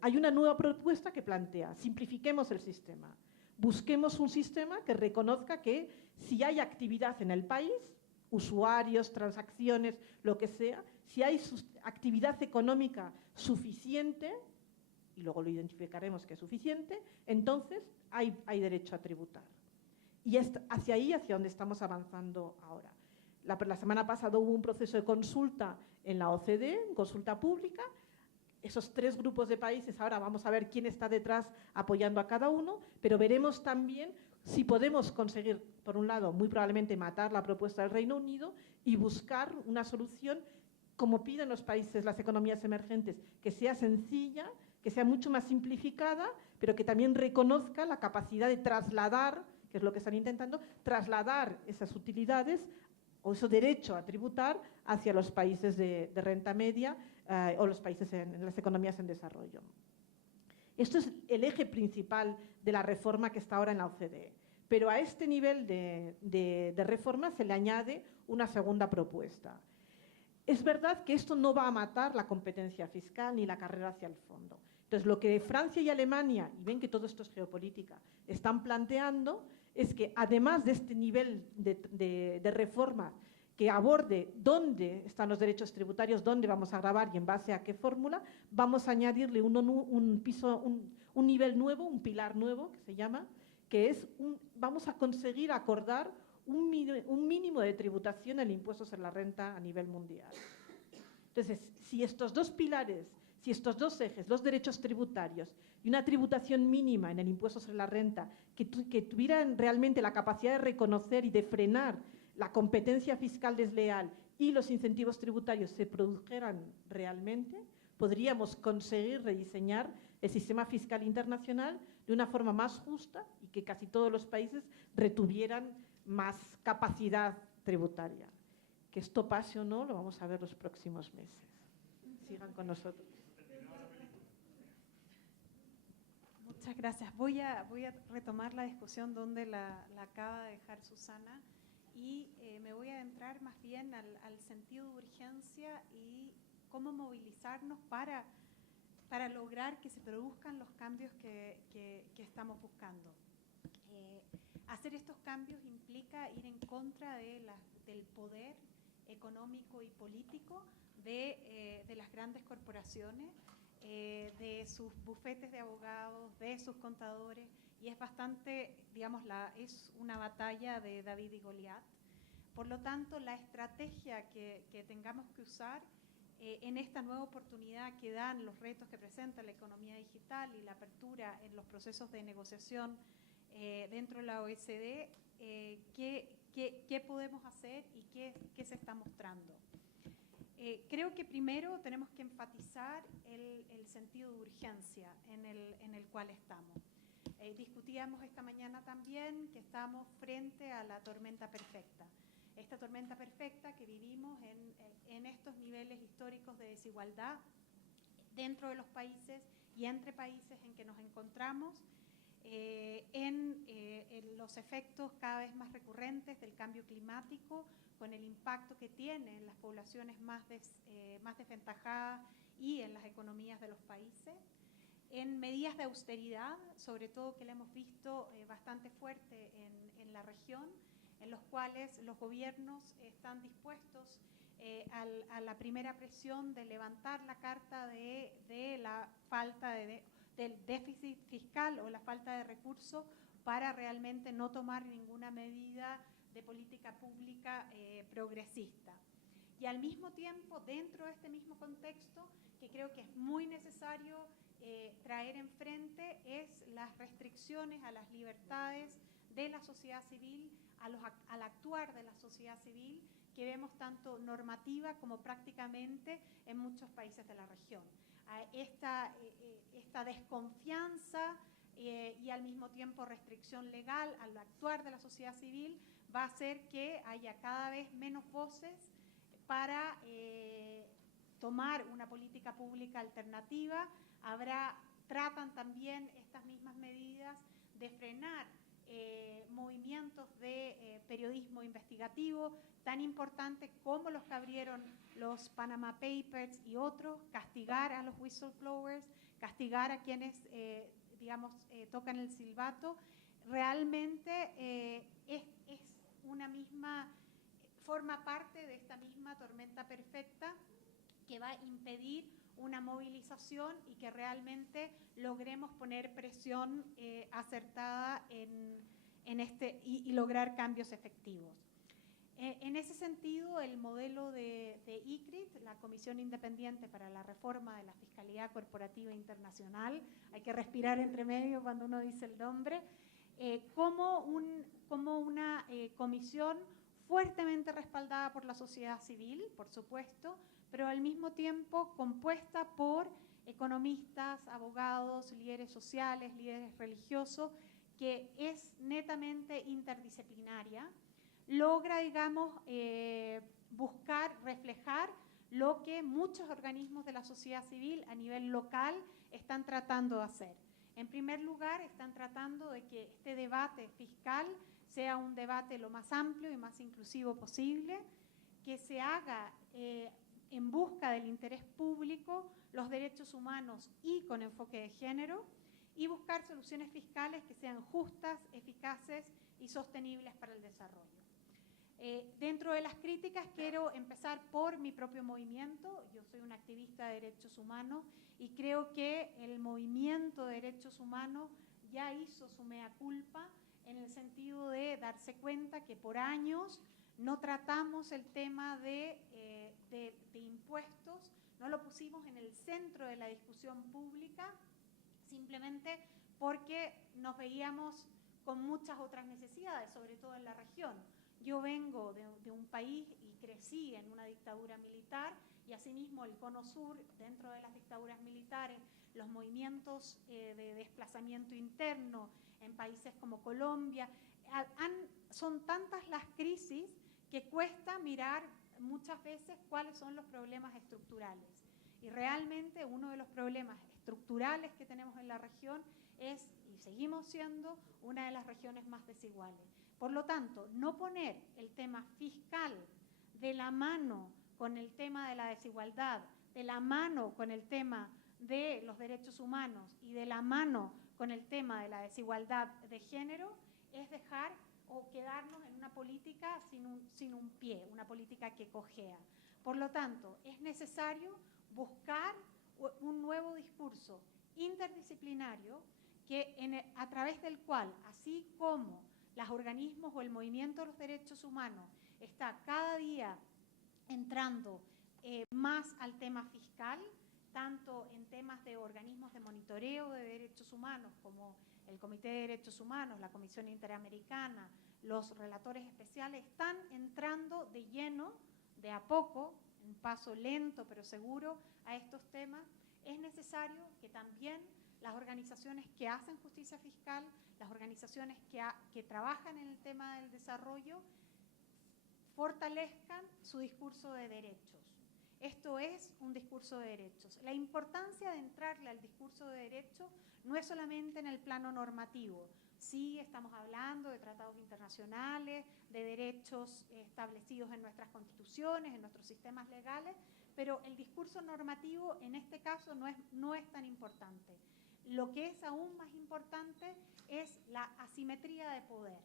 hay una nueva propuesta que plantea, simplifiquemos el sistema, busquemos un sistema que reconozca que si hay actividad en el país, usuarios, transacciones, lo que sea, si hay actividad económica suficiente, y luego lo identificaremos que es suficiente, entonces hay derecho a tributar. Y es hacia donde estamos avanzando ahora. La semana pasada hubo un proceso de consulta en la OCDE, consulta pública. Esos tres grupos de países, ahora vamos a ver quién está detrás apoyando a cada uno, pero veremos también si podemos conseguir, por un lado, muy probablemente matar la propuesta del Reino Unido y buscar una solución, como piden los países, las economías emergentes, que sea sencilla, que sea mucho más simplificada, pero que también reconozca la capacidad de trasladar, que es lo que están intentando, trasladar esas utilidades o ese derecho a tributar hacia los países de renta media o los países en las economías en desarrollo. Esto es el eje principal de la reforma que está ahora en la OCDE. Pero a este nivel de reforma se le añade una segunda propuesta. Es verdad que esto no va a matar la competencia fiscal ni la carrera hacia el fondo. Entonces, lo que Francia y Alemania, y ven que todo esto es geopolítica, están planteando es que además de este nivel de reforma que aborde dónde están los derechos tributarios, dónde vamos a gravar y en base a qué fórmula, vamos a añadirle un nivel nuevo, un pilar nuevo que se llama, que es vamos a conseguir acordar un mínimo de tributación en impuestos en la renta a nivel mundial. Entonces, si estos dos pilares Si estos dos ejes, los derechos tributarios y una tributación mínima en el impuesto sobre la renta, que tuvieran realmente la capacidad de reconocer y de frenar la competencia fiscal desleal y los incentivos tributarios se produjeran realmente, podríamos conseguir rediseñar el sistema fiscal internacional de una forma más justa y que casi todos los países retuvieran más capacidad tributaria. Que esto pase o no, lo vamos a ver los próximos meses. Sigan con nosotros. Muchas gracias. Voy a retomar la discusión donde la acaba de dejar Susana y me voy a adentrar más bien al sentido de urgencia y cómo movilizarnos para lograr que se produzcan los cambios que estamos buscando. Hacer estos cambios implica ir en contra del poder económico y político de las grandes corporaciones, de sus bufetes de abogados, de sus contadores, y es bastante, digamos, es una batalla de David y Goliat. Por lo tanto, la estrategia que tengamos que usar en esta nueva oportunidad que dan los retos que presenta la economía digital y la apertura en los procesos de negociación dentro de la OECD, ¿qué podemos hacer y qué se está mostrando? Creo que primero tenemos que enfatizar el sentido de urgencia en el cual estamos. Discutíamos esta mañana también que estamos frente a la tormenta perfecta. Esta tormenta perfecta que vivimos en estos niveles históricos de desigualdad dentro de los países y entre países en que nos encontramos, en los efectos cada vez más recurrentes del cambio climático, con el impacto que tiene en las poblaciones más desventajadas y en las economías de los países, en medidas de austeridad, sobre todo que la hemos visto bastante fuerte en la región, en los cuales los gobiernos están dispuestos a la primera presión de levantar la carta de la falta del déficit fiscal o la falta de recursos para realmente no tomar ninguna medida de política pública progresista. Y al mismo tiempo, dentro de este mismo contexto, que creo que es muy necesario traer enfrente, es las restricciones a las libertades de la sociedad civil, al actuar de la sociedad civil, que vemos tanto normativa como prácticamente en muchos países de la región. Esta desconfianza y al mismo tiempo restricción legal al actuar de la sociedad civil va a hacer que haya cada vez menos voces para tomar una política pública alternativa. Tratan también estas mismas medidas de frenar movimientos de periodismo investigativo tan importantes como los que abrieron los Panama Papers y otros, castigar a los whistleblowers, castigar a quienes, tocan el silbato. Realmente forma parte de esta misma tormenta perfecta que va a impedir una movilización y que realmente logremos poner presión acertada y lograr cambios efectivos. En ese sentido, el modelo de ICRIT, la Comisión Independiente para la Reforma de la Fiscalidad Corporativa Internacional, hay que respirar entre medio cuando uno dice el nombre, como una comisión fuertemente respaldada por la sociedad civil, por supuesto, pero al mismo tiempo compuesta por economistas, abogados, líderes sociales, líderes religiosos, que es netamente interdisciplinaria, logra, reflejar lo que muchos organismos de la sociedad civil a nivel local están tratando de hacer. En primer lugar, están tratando de que este debate fiscal sea un debate lo más amplio y más inclusivo posible, que se haga en busca del interés público, los derechos humanos y con enfoque de género, y buscar soluciones fiscales que sean justas, eficaces y sostenibles para el desarrollo. Dentro de las críticas quiero empezar por mi propio movimiento. Yo soy una activista de derechos humanos y creo que el movimiento de derechos humanos ya hizo su mea culpa en el sentido de darse cuenta que por años no tratamos el tema de impuestos No lo pusimos en el centro de la discusión pública simplemente porque nos veíamos con muchas otras necesidades, sobre todo en la región. Yo vengo de un país y crecí en una dictadura militar, y asimismo el Cono Sur, dentro de las dictaduras militares, los movimientos de desplazamiento interno en países como Colombia, son tantas las crisis que cuesta mirar muchas veces cuáles son los problemas estructurales. Y realmente uno de los problemas estructurales que tenemos en la región es, y seguimos siendo, una de las regiones más desiguales. Por lo tanto, no poner el tema fiscal de la mano con el tema de la desigualdad, de la mano con el tema de los derechos humanos y de la mano con el tema de la desigualdad de género, es dejar o quedarnos en una política sin un pie, una política que cojea. Por lo tanto, es necesario buscar un nuevo discurso interdisciplinario a través del cual, así como los organismos o el movimiento de los derechos humanos está cada día entrando más al tema fiscal, tanto en temas de organismos de monitoreo de derechos humanos como el Comité de Derechos Humanos, la Comisión Interamericana, los relatores especiales, están entrando de lleno, de a poco, un paso lento pero seguro a estos temas. Es necesario que también las organizaciones que hacen justicia fiscal, las organizaciones que trabajan en el tema del desarrollo, fortalezcan su discurso de derechos. Esto es un discurso de derechos. La importancia de entrarle al discurso de derechos no es solamente en el plano normativo. Sí, estamos hablando de tratados internacionales, de derechos establecidos en nuestras constituciones, en nuestros sistemas legales, pero el discurso normativo en este caso no es tan importante. Lo que es aún más importante es la asimetría de poder.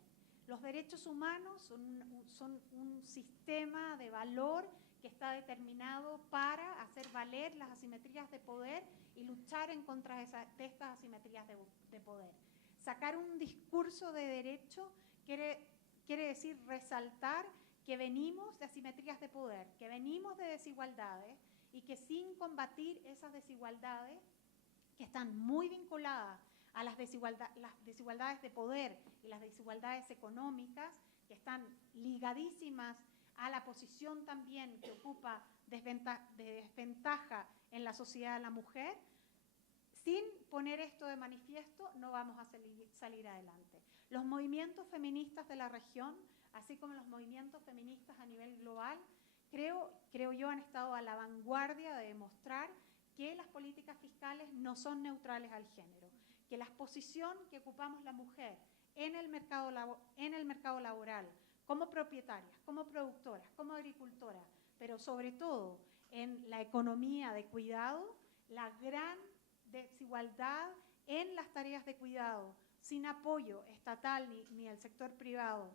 Los derechos humanos son un sistema de valor que está determinado para hacer valer las asimetrías de poder y luchar en contra de estas asimetrías de poder. Sacar un discurso de derecho quiere decir resaltar que venimos de asimetrías de poder, que venimos de desigualdades y que sin combatir esas desigualdades, que están muy vinculadas a las desigualdades de poder y las desigualdades económicas, que están ligadísimas a la posición también que ocupa de desventaja en la sociedad de la mujer. Sin poner esto de manifiesto no vamos a salir adelante. Los movimientos feministas de la región, así como los movimientos feministas a nivel global, creo yo han estado a la vanguardia de demostrar que las políticas fiscales no son neutrales al género, que la posición que ocupamos la mujer en el mercado laboral, como propietarias, como productoras, como agricultoras, pero sobre todo en la economía de cuidado, la gran desigualdad en las tareas de cuidado, sin apoyo estatal ni del sector privado,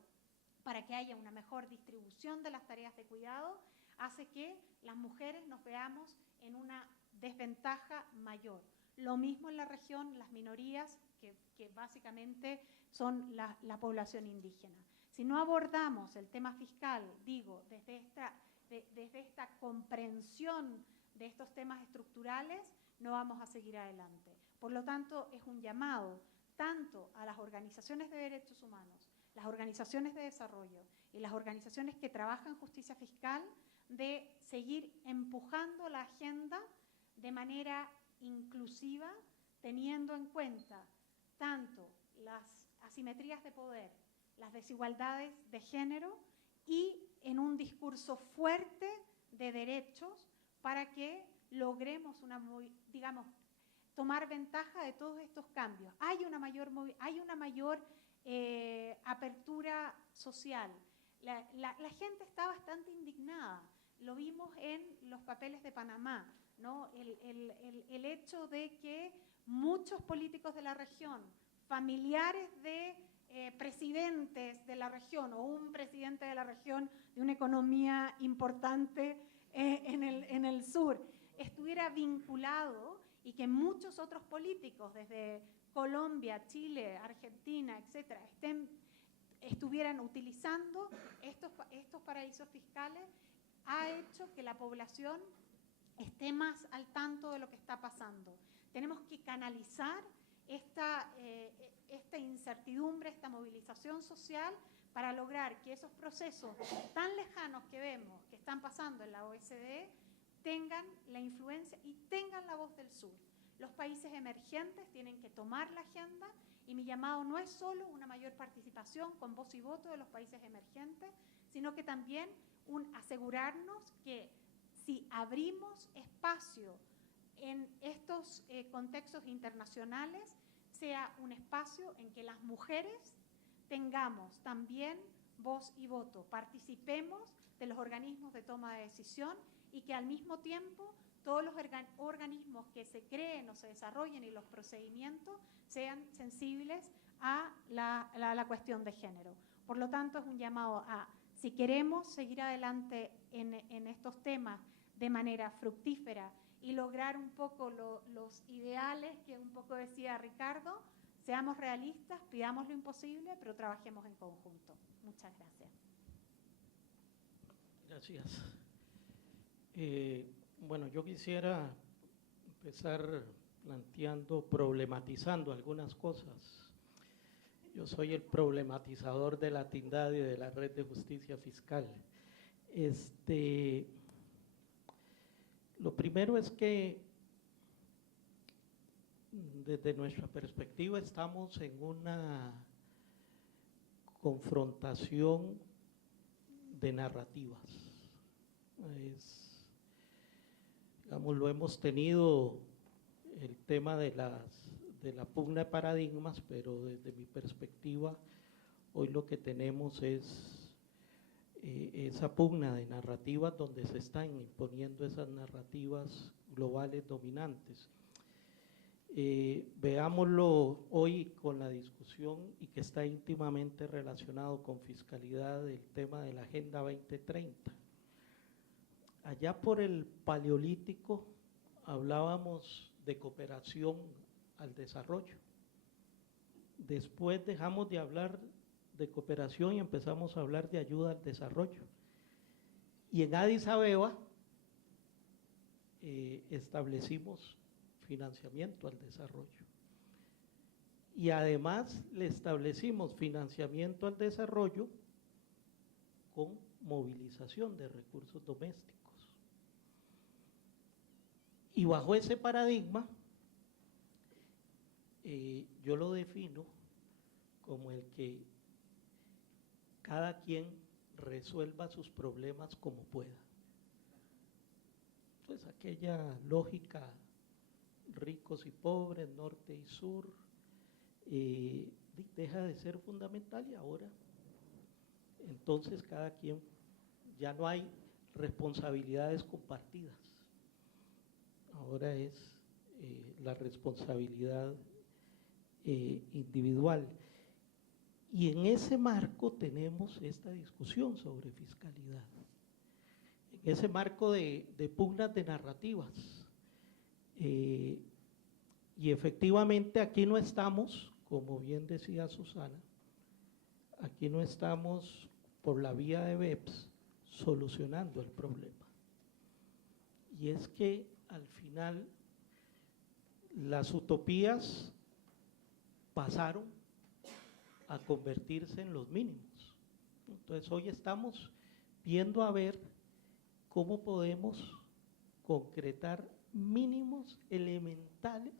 para que haya una mejor distribución de las tareas de cuidado, hace que las mujeres nos veamos en una desventaja mayor. Lo mismo en la región, las minorías, que básicamente son la población indígena. Si no abordamos el tema fiscal, digo, desde esta comprensión de estos temas estructurales, no vamos a seguir adelante. Por lo tanto, es un llamado tanto a las organizaciones de derechos humanos, las organizaciones de desarrollo y las organizaciones que trabajan justicia fiscal de seguir empujando la agenda de manera inclusiva, teniendo en cuenta tanto las asimetrías de poder, las desigualdades de género y en un discurso fuerte de derechos para que logremos tomar ventaja de todos estos cambios. Hay una mayor apertura social. La gente está bastante indignada. Lo vimos en los papeles de Panamá, ¿no? El hecho de que muchos políticos de la región, familiares de presidentes de la región o un presidente de la región de una economía importante en el sur, estuviera vinculado y que muchos otros políticos desde Colombia, Chile, Argentina, etcétera, estuvieran utilizando estos paraísos fiscales, ha hecho que la población esté más al tanto de lo que está pasando. Tenemos que canalizar esta incertidumbre, esta movilización social para lograr que esos procesos tan lejanos que vemos que están pasando en la OSCE tengan la influencia y tengan la voz del sur. Los países emergentes tienen que tomar la agenda y mi llamado no es solo una mayor participación con voz y voto de los países emergentes, sino que también asegurarnos que si abrimos espacio en estos contextos internacionales, sea un espacio en que las mujeres tengamos también voz y voto, participemos de los organismos de toma de decisión y que al mismo tiempo todos los organismos que se creen o se desarrollen y los procedimientos sean sensibles a la cuestión de género. Por lo tanto, es un llamado a, si queremos seguir adelante en estos temas de manera fructífera y lograr un poco los ideales que un poco decía Ricardo, seamos realistas, pidamos lo imposible, pero trabajemos en conjunto. Muchas gracias. Gracias. Bueno, yo quisiera empezar problematizando algunas cosas. Yo soy el problematizador de la Tindad y de la Red de Justicia Fiscal. Lo primero es que desde nuestra perspectiva estamos en una confrontación de narrativas. Digamos, lo hemos tenido el tema de la pugna de paradigmas, pero desde mi perspectiva, hoy lo que tenemos es esa pugna de narrativas donde se están imponiendo esas narrativas globales dominantes. Veámoslo hoy con la discusión y que está íntimamente relacionado con fiscalidad del tema de la Agenda 2030. Allá por el Paleolítico hablábamos de cooperación al desarrollo. Después dejamos de hablar de cooperación y empezamos a hablar de ayuda al desarrollo. Y en Addis Abeba establecimos financiamiento al desarrollo. Y además le establecimos financiamiento al desarrollo con movilización de recursos domésticos. Y bajo ese paradigma, yo lo defino como el que cada quien resuelva sus problemas como pueda. Entonces, aquella lógica ricos y pobres, norte y sur, deja de ser fundamental y ahora, entonces cada quien, ya no hay responsabilidades compartidas, ahora es la responsabilidad individual. Y en ese marco tenemos esta discusión sobre fiscalidad, en ese marco de pugnas de narrativas. Y efectivamente aquí no estamos, como bien decía Susana, aquí no estamos por la vía de BEPS solucionando el problema. Y es que al final las utopías pasaron a convertirse en los mínimos. Entonces hoy estamos viendo a ver cómo podemos concretar mínimos elementales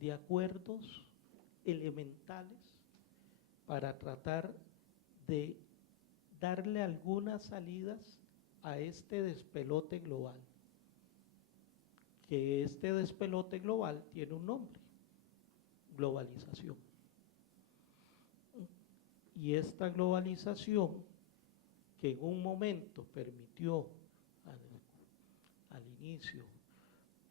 de acuerdos elementales para tratar de darle algunas salidas a este despelote global. Que este despelote global tiene un nombre: globalización. Y esta globalización, que en un momento permitió al inicio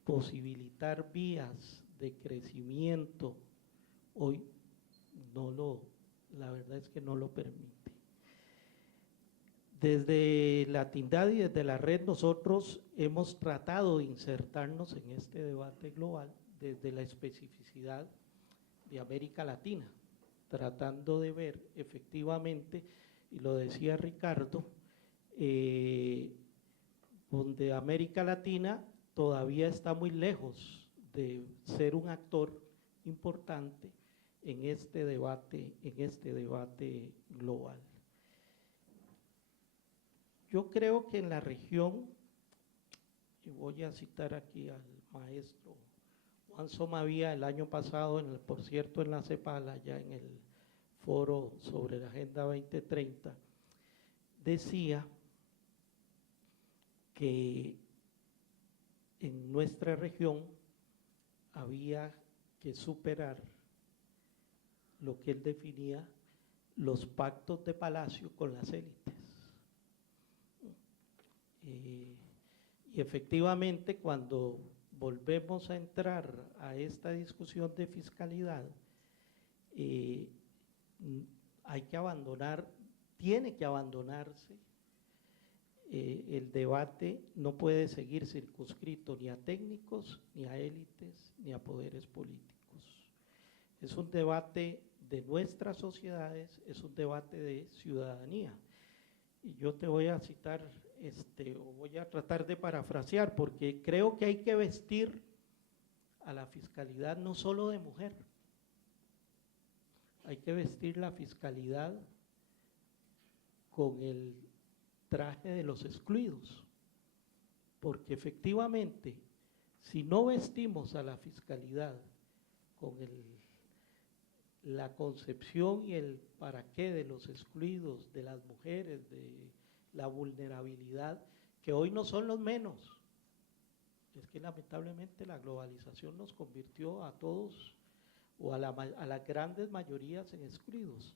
posibilitar vías de crecimiento, hoy la verdad es que no lo permite. Desde la Tindad y desde la red nosotros hemos tratado de insertarnos en este debate global desde la especificidad de América Latina, tratando de ver efectivamente, y lo decía Ricardo, donde América Latina todavía está muy lejos de ser un actor importante en este debate global. Yo creo que en la región, y voy a citar aquí al maestro Juan Somavía el año pasado, por cierto en la CEPAL, ya en el foro sobre la Agenda 2030, decía que en nuestra región había que superar lo que él definía los pactos de palacio con las élites. Y efectivamente, cuando volvemos a entrar a esta discusión de fiscalidad, hay que abandonar, tiene que abandonarse el debate, no puede seguir circunscrito ni a técnicos, ni a élites, ni a poderes políticos. Es un debate de nuestras sociedades, es un debate de ciudadanía. Y yo te voy a citar, o voy a tratar de parafrasear, porque creo que hay que vestir a la fiscalidad no solo de mujer, hay que vestir la fiscalidad con el traje de los excluidos, porque efectivamente, si no vestimos a la fiscalidad con la concepción y el para qué de los excluidos, de las mujeres, de la vulnerabilidad, que hoy no son los menos, es que lamentablemente la globalización nos convirtió a todos, o a las grandes mayorías en excluidos.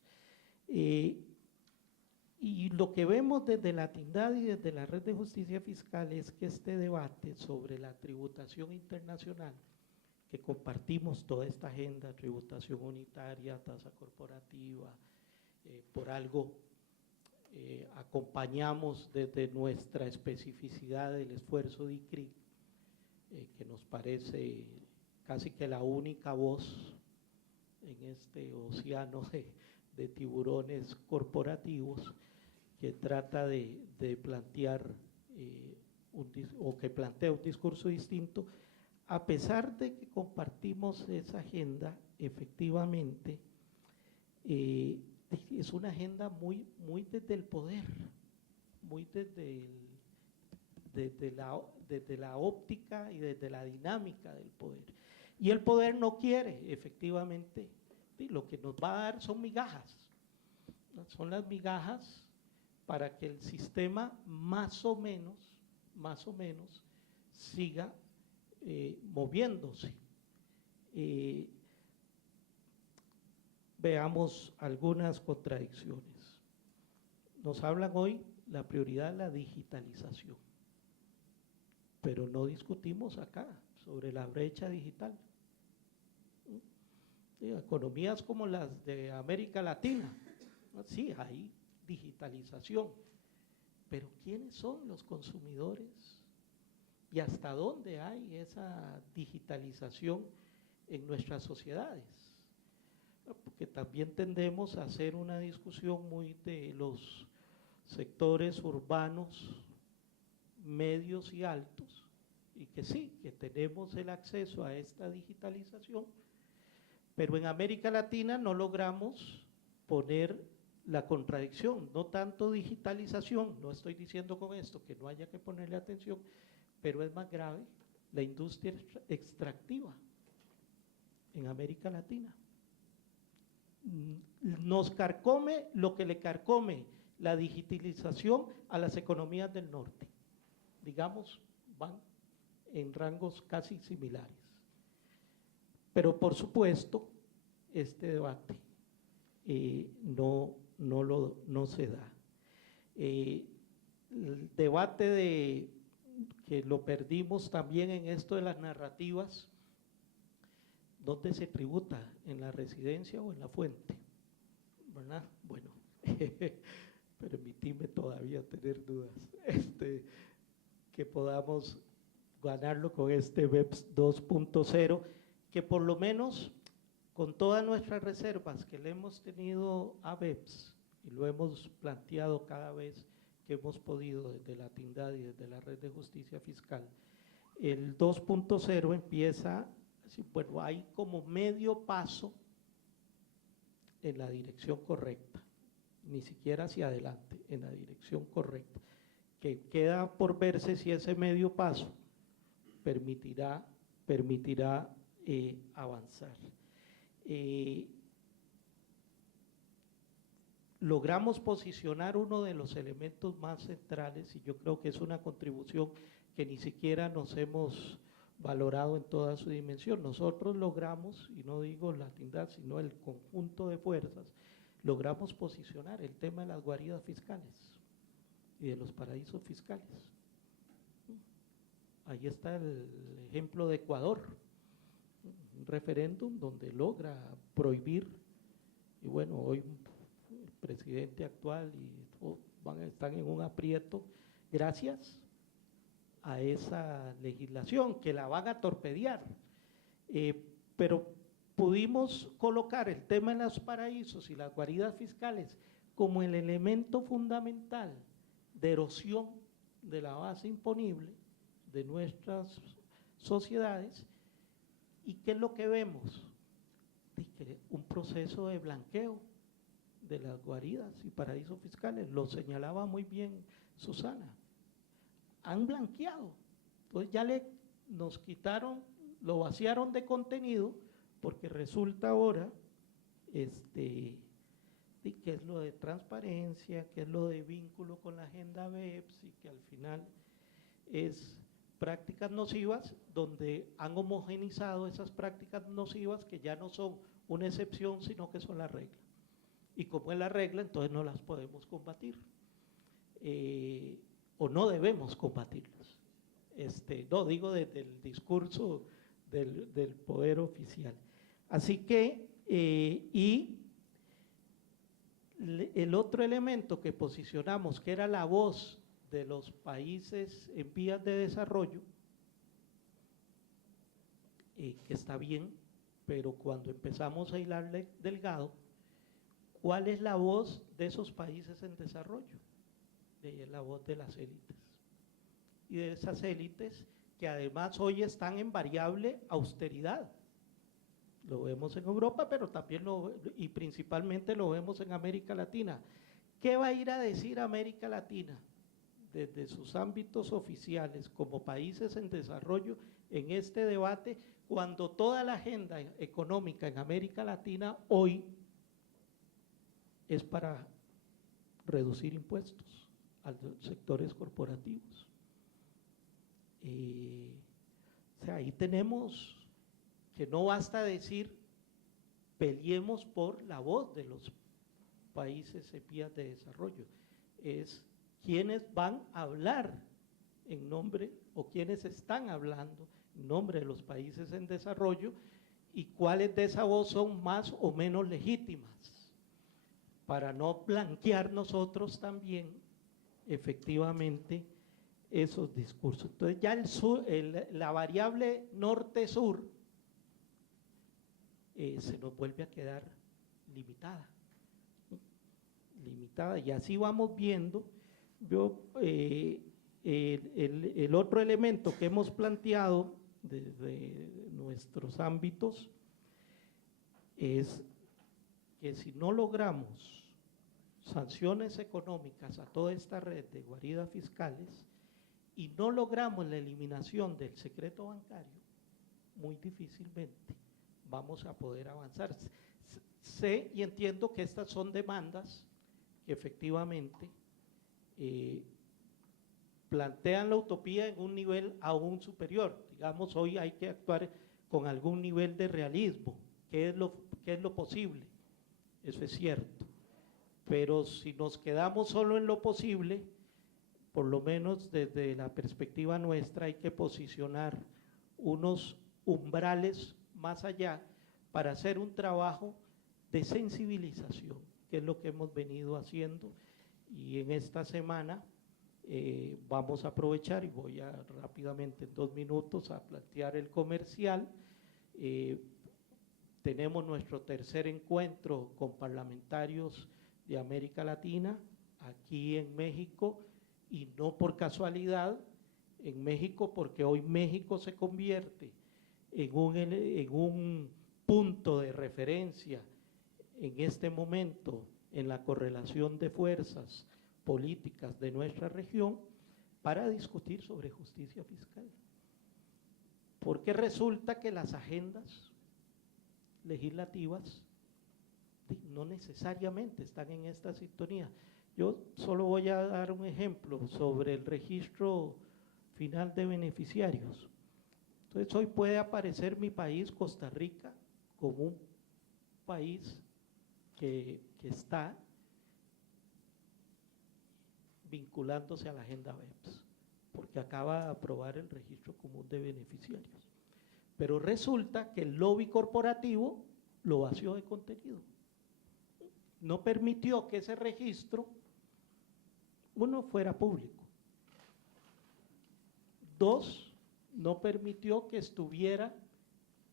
Y lo que vemos desde la Tindad y desde la Red de Justicia Fiscal es que este debate sobre la tributación internacional, que compartimos toda esta agenda, tributación unitaria, tasa corporativa, por algo acompañamos desde nuestra especificidad el esfuerzo de ICRIC, que nos parece casi que la única voz en este océano de tiburones corporativos que trata de plantear que plantea un discurso distinto. A pesar de que compartimos esa agenda, efectivamente, es una agenda muy desde el poder, muy desde la óptica y desde la dinámica del poder. Y el poder no quiere, efectivamente, lo que nos va a dar son migajas, ¿no? Son las migajas para que el sistema más o menos siga moviéndose. Veamos algunas contradicciones. Nos hablan hoy la prioridad de la digitalización, pero no discutimos acá sobre la brecha digital. Economías como las de América Latina, sí, hay digitalización, pero ¿quiénes son los consumidores? ¿Y hasta dónde hay esa digitalización en nuestras sociedades? Porque también tendemos a hacer una discusión muy de los sectores urbanos medios y altos, y que sí, que tenemos el acceso a esta digitalización, pero en América Latina no logramos poner la contradicción, no tanto digitalización, no estoy diciendo con esto que no haya que ponerle atención, pero es más grave la industria extractiva en América Latina. Nos carcome lo que le carcome la digitalización a las economías del norte, digamos, van en rangos casi similares. Pero por supuesto, este debate no se da. El debate que lo perdimos también en esto de las narrativas, ¿dónde se tributa? ¿En la residencia o en la fuente? ¿Verdad? Bueno, permitidme todavía tener dudas, que podamos ganarlo con este BEPS 2.0, que por lo menos con todas nuestras reservas que le hemos tenido a BEPS, y lo hemos planteado cada vez que hemos podido desde la TINDAD y desde la Red de Justicia Fiscal. El 2.0 empieza, bueno, hay como medio paso en la dirección correcta, ni siquiera hacia adelante, en la dirección correcta, que queda por verse si ese medio paso permitirá avanzar. Logramos posicionar uno de los elementos más centrales, y yo creo que es una contribución que ni siquiera nos hemos valorado en toda su dimensión. Nosotros logramos, y no digo la TINDAD, sino el conjunto de fuerzas, logramos posicionar el tema de las guaridas fiscales y de los paraísos fiscales. Ahí está el ejemplo de Ecuador, un referéndum donde logra prohibir, y bueno, hoy el presidente actual y están en un aprieto gracias a esa legislación que la van a torpedear, pero pudimos colocar el tema de los paraísos y las guaridas fiscales como el elemento fundamental de erosión de la base imponible de nuestras sociedades. ¿Y qué es lo que vemos? Un proceso de blanqueo de las guaridas y paraísos fiscales, lo señalaba muy bien Susana. Han blanqueado, entonces ya nos quitaron, lo vaciaron de contenido, porque resulta ahora que es lo de transparencia, que es lo de vínculo con la agenda BEPS, y que al final es prácticas nocivas, donde han homogenizado esas prácticas nocivas que ya no son una excepción, sino que son la regla. Y como es la regla, entonces no las podemos combatir. O no debemos combatirlas. No digo desde el discurso del poder oficial. Así que, y el otro elemento que posicionamos, que era la voz de los países en vías de desarrollo, que está bien, pero cuando empezamos a hilar delgado, ¿cuál es la voz de esos países en desarrollo? Es la voz de las élites. Y de esas élites que además hoy están en variable austeridad. Lo vemos en Europa, pero también y principalmente lo vemos en América Latina. ¿Qué va a ir a decir América Latina desde sus ámbitos oficiales como países en desarrollo en este debate, cuando toda la agenda económica en América Latina hoy es para reducir impuestos a los sectores corporativos? O sea, ahí tenemos que no basta decir peleemos por la voz de los países en vías de desarrollo, es quienes van a hablar en nombre, o quienes están hablando en nombre de los países en desarrollo, y cuáles de esa voz son más o menos legítimas, para no blanquear nosotros también efectivamente esos discursos. Entonces ya la variable norte-sur se nos vuelve a quedar limitada, y así vamos viendo. El otro elemento que hemos planteado desde nuestros ámbitos es que si no logramos sanciones económicas a toda esta red de guaridas fiscales y no logramos la eliminación del secreto bancario, muy difícilmente vamos a poder avanzar. Sé y entiendo que estas son demandas que efectivamente plantean la utopía en un nivel aún superior. Digamos, hoy hay que actuar con algún nivel de realismo, ¿qué es lo posible? Eso es cierto, pero si nos quedamos solo en lo posible, por lo menos desde la perspectiva nuestra hay que posicionar unos umbrales más allá para hacer un trabajo de sensibilización, que es lo que hemos venido haciendo, y en esta semana vamos a aprovechar, y voy a rápidamente en 2 minutos a plantear el comercial. Tenemos nuestro tercer encuentro con parlamentarios de América Latina, aquí en México, y no por casualidad en México, porque hoy México se convierte en un punto de referencia en este momento en la correlación de fuerzas políticas de nuestra región para discutir sobre justicia fiscal. Porque resulta que las agendas legislativas no necesariamente están en esta sintonía. Yo solo voy a dar un ejemplo sobre el registro final de beneficiarios. Entonces hoy puede aparecer mi país, Costa Rica, como un país que está vinculándose a la agenda BEPS, porque acaba de aprobar el registro común de beneficiarios. Pero resulta que el lobby corporativo lo vació de contenido. No permitió que ese registro, uno, fuera público. Dos, no permitió que estuviera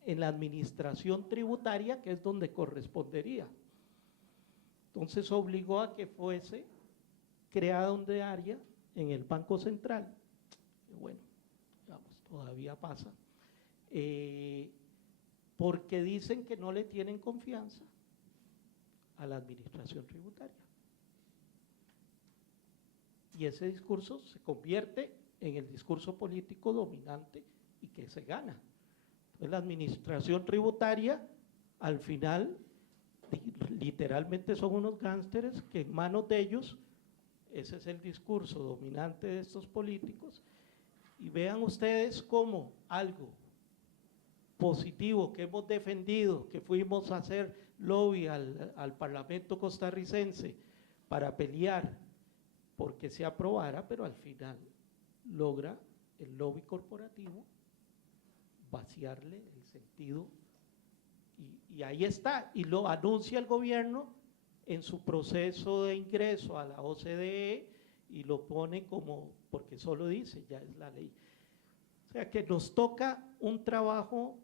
en la administración tributaria, que es donde correspondería. Entonces obligó a que fuese creada una área en el Banco Central. Bueno, digamos, todavía pasa. Porque dicen que no le tienen confianza a la administración tributaria. Y ese discurso se convierte en el discurso político dominante y que se gana. Entonces, la administración tributaria, al final, literalmente son unos gánsteres que en manos de ellos, ese es el discurso dominante de estos políticos. Y vean ustedes cómo algo positivo que hemos defendido, que fuimos a hacer lobby al Parlamento costarricense para pelear porque se aprobara, pero al final logra el lobby corporativo vaciarle el sentido y ahí está, y lo anuncia el gobierno en su proceso de ingreso a la OCDE y lo pone como, porque solo dice, ya es la ley. O sea que nos toca un trabajo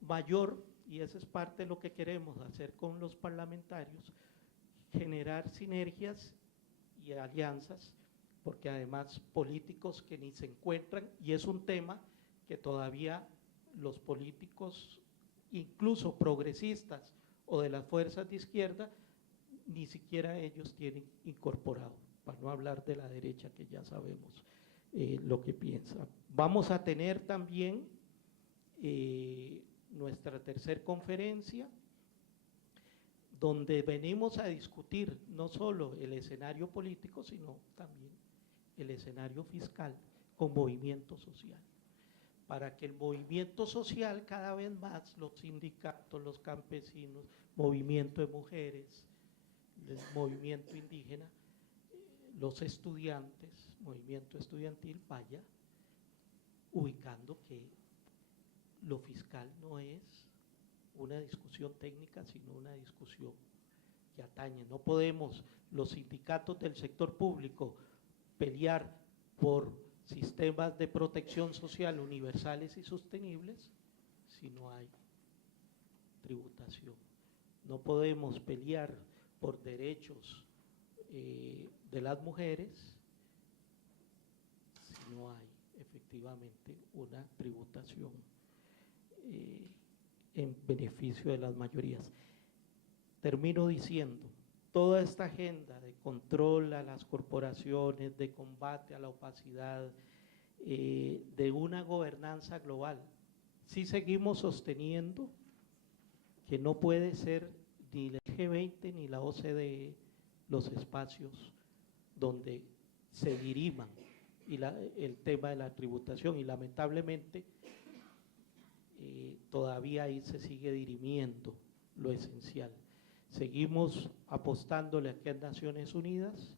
mayor, y eso es parte de lo que queremos hacer con los parlamentarios, generar sinergias y alianzas, porque además políticos que ni se encuentran, y es un tema que todavía los políticos, incluso progresistas o de las fuerzas de izquierda, ni siquiera ellos tienen incorporado, para no hablar de la derecha que ya sabemos lo que piensa. Vamos a tener también nuestra tercera conferencia, donde venimos a discutir no solo el escenario político, sino también el escenario fiscal con movimiento social, para que el movimiento social cada vez más, los sindicatos, los campesinos, movimiento de mujeres, el movimiento indígena, los estudiantes, movimiento estudiantil, vaya ubicando que lo fiscal no es una discusión técnica, sino una discusión que atañe. No podemos los sindicatos del sector público pelear por sistemas de protección social universales y sostenibles si no hay tributación. No podemos pelear por derechos de las mujeres si no hay efectivamente una tributación en beneficio de las mayorías. Termino diciendo, toda esta agenda de control a las corporaciones, de combate a la opacidad, de una gobernanza global, sí seguimos sosteniendo que no puede ser ni el G20 ni la OCDE los espacios donde se diriman el tema de la tributación, y lamentablemente todavía ahí se sigue dirimiendo lo esencial. Seguimos apostándole aquí a Naciones Unidas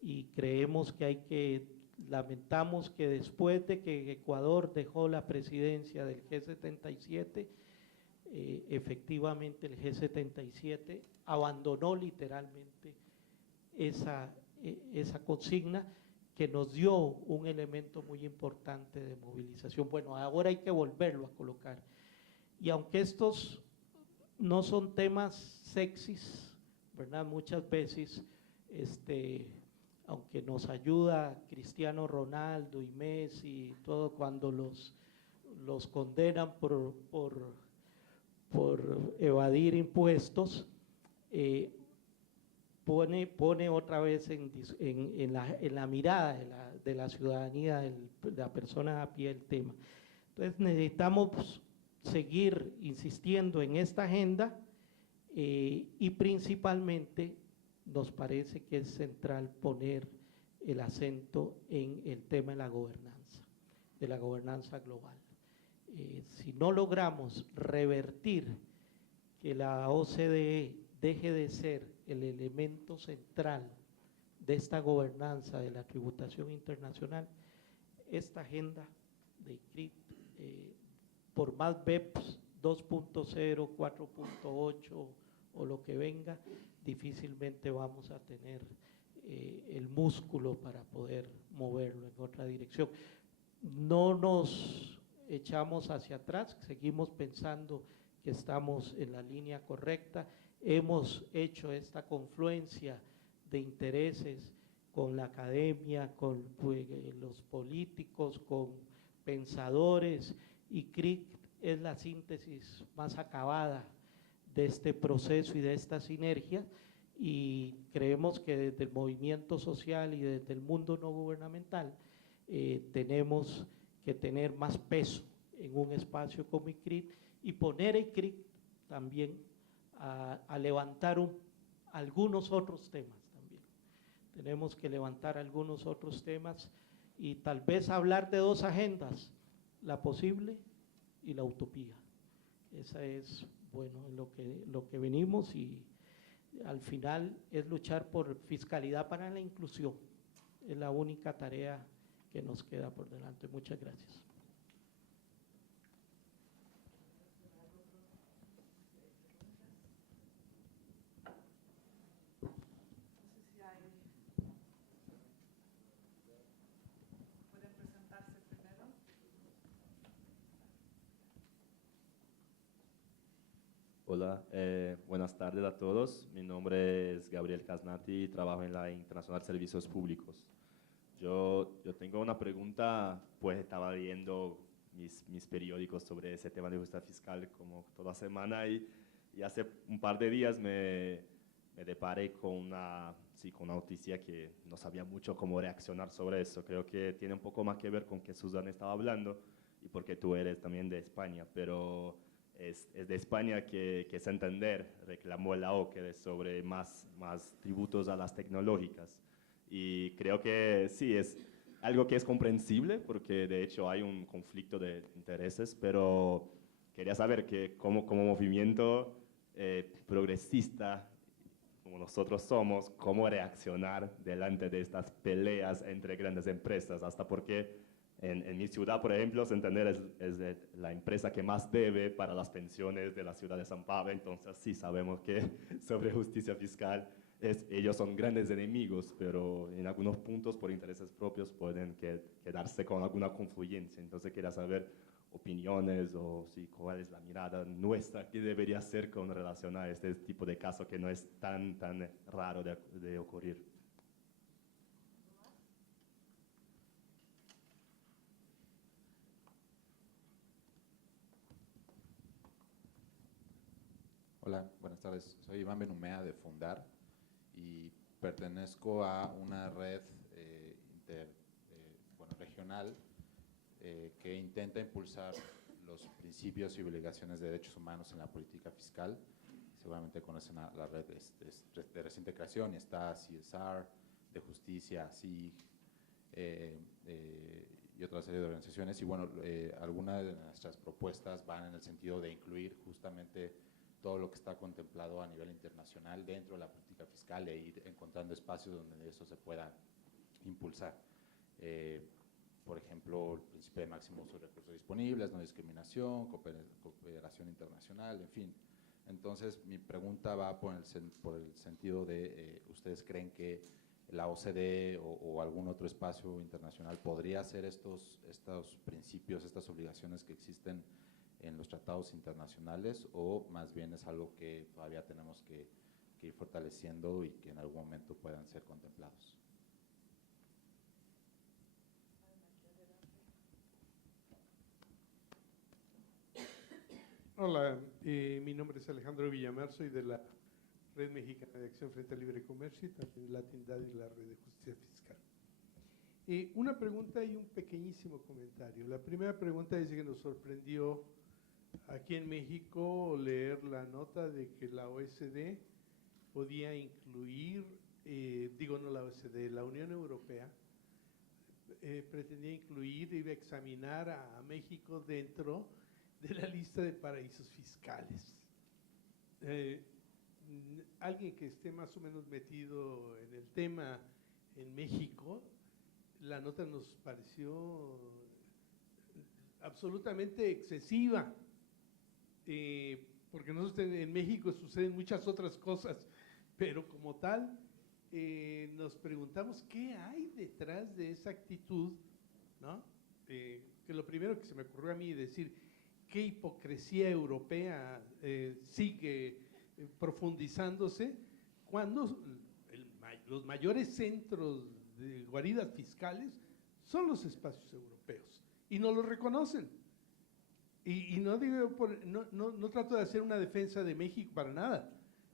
y creemos que lamentamos que después de que Ecuador dejó la presidencia del G77, efectivamente el G77 abandonó literalmente esa consigna que nos dio un elemento muy importante de movilización. Bueno, ahora hay que volverlo a colocar. Y aunque estos no son temas sexys, ¿verdad? Muchas veces aunque nos ayuda Cristiano Ronaldo y Messi y todo cuando los condenan por evadir impuestos, pone otra vez en la mirada de la ciudadanía, de la persona a pie el tema. Entonces necesitamos seguir insistiendo en esta agenda y principalmente nos parece que es central poner el acento en el tema de la gobernanza global. Si no logramos revertir que la OCDE deje de ser el elemento central de esta gobernanza de la tributación internacional, esta agenda de ICRIT, por más BEPS 2.0, 4.8 o lo que venga, difícilmente vamos a tener el músculo para poder moverlo en otra dirección. No nos echamos hacia atrás, seguimos pensando que estamos en la línea correcta. Hemos hecho esta confluencia de intereses con la academia, con los políticos, con pensadores, y CRIC es la síntesis más acabada de este proceso y de esta sinergia, y creemos que desde el movimiento social y desde el mundo no gubernamental tenemos que tener más peso en un espacio como ICRIT y poner a ICRIT también a levantar algunos otros temas también. Tenemos que levantar algunos otros temas y tal vez hablar de dos agendas, la posible y la utopía. Esa es, bueno, lo que venimos, y al final es luchar por fiscalidad para la inclusión. Es la única tarea que nos queda por delante. Muchas gracias. Hola, buenas tardes a todos. Mi nombre es Gabriel Casnati y trabajo en la Internacional Servicios Públicos. Yo tengo una pregunta, pues estaba viendo mis periódicos sobre ese tema de justicia fiscal como toda semana y hace un par de días me deparé con una noticia que no sabía mucho cómo reaccionar sobre eso. Creo que tiene un poco más que ver con que Susana estaba hablando y porque tú eres también de España, pero es de España que Santander reclamó la OCDE sobre más tributos a las tecnológicas. Y creo que sí, es algo que es comprensible porque de hecho hay un conflicto de intereses, pero quería saber que como movimiento progresista, como nosotros somos, cómo reaccionar delante de estas peleas entre grandes empresas, hasta porque en mi ciudad, por ejemplo, Santander es la empresa que más debe para las pensiones de la ciudad de San Pablo, entonces sí sabemos que sobre justicia fiscal ellos son grandes enemigos, pero en algunos puntos por intereses propios pueden quedarse con alguna confluencia. Entonces quería saber opiniones o cuál es la mirada nuestra que debería ser con relación a este tipo de caso que no es tan raro de ocurrir. Hola, buenas tardes. Soy Iván Benumea de Fundar y pertenezco a una red regional que intenta impulsar los principios y obligaciones de derechos humanos en la política fiscal. Seguramente conocen a la red de reciente creación, y está CSR, de justicia, SIG, y otra serie de organizaciones. Y bueno, algunas de nuestras propuestas van en el sentido de incluir justamente todo lo que está contemplado a nivel internacional dentro de la política fiscal e ir encontrando espacios donde eso se pueda impulsar. Por ejemplo, el principio de máximo uso de recursos disponibles, no discriminación, cooperación internacional, en fin. Entonces, mi pregunta va por el sentido de, ¿ustedes creen que la OCDE o algún otro espacio internacional podría hacer estos principios, estas obligaciones que existen en los tratados internacionales, o más bien es algo que todavía tenemos que ir fortaleciendo y que en algún momento puedan ser contemplados? Hola, mi nombre es Alejandro Villamar, soy de la Red Mexicana de Acción frente al Libre Comercio y también la Tindad y la Red de Justicia Fiscal. Una pregunta y un pequeñísimo comentario. La primera pregunta es que nos sorprendió aquí en México leer la nota de que la OSD podía incluir, no la OSD, la Unión Europea, pretendía incluir, iba a examinar a México dentro de la lista de paraísos fiscales. Alguien que esté más o menos metido en el tema en México, la nota nos pareció absolutamente excesiva, porque nosotros en México suceden muchas otras cosas, pero como tal, nos preguntamos qué hay detrás de esa actitud, ¿no? Que lo primero que se me ocurrió a mí decir, qué hipocresía europea sigue profundizándose cuando los mayores centros de guaridas fiscales son los espacios europeos y no los reconocen. Y no digo, no trato de hacer una defensa de México para nada.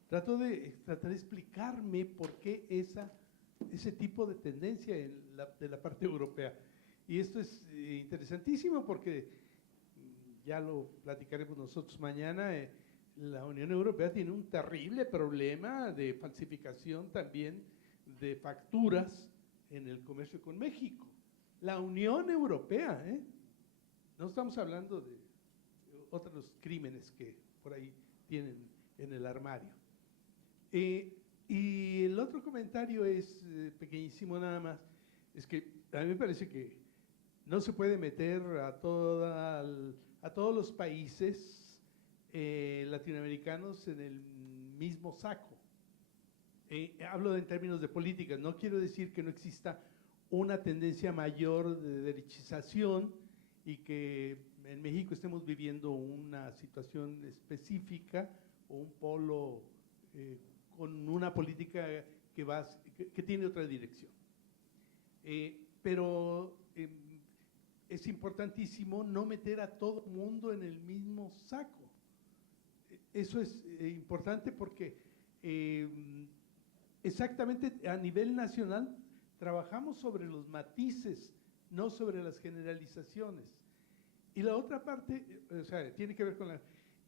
Tratar de explicarme por qué ese tipo de tendencia de la parte europea. Y esto es interesantísimo porque, ya lo platicaremos nosotros mañana, la Unión Europea tiene un terrible problema de falsificación también de facturas en el comercio con México. La Unión Europea, no estamos hablando de otros crímenes que por ahí tienen en el armario. Y el otro comentario es pequeñísimo nada más, es que a mí me parece que no se puede meter a todos los países latinoamericanos en el mismo saco. Hablo en términos de políticas, no quiero decir que no exista una tendencia mayor de derechización y que en México estemos viviendo una situación específica o un polo con una política que tiene otra dirección. Pero es importantísimo no meter a todo mundo en el mismo saco. Eso es importante porque exactamente a nivel nacional trabajamos sobre los matices, no sobre las generalizaciones. Y la otra parte, o sea, tiene que ver con la…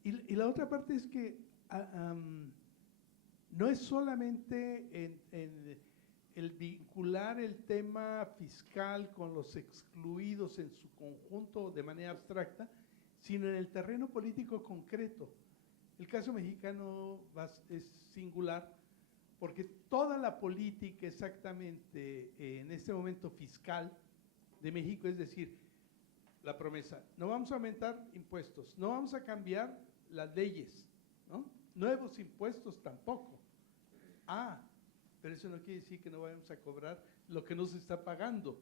Y la otra parte es que no es solamente en el vincular el tema fiscal con los excluidos en su conjunto de manera abstracta, sino en el terreno político concreto. El caso mexicano es singular porque toda la política exactamente en este momento fiscal de México, es decir, la promesa, no vamos a aumentar impuestos, no vamos a cambiar las leyes, ¿no? Nuevos impuestos tampoco. Pero eso no quiere decir que no vayamos a cobrar lo que no se está pagando.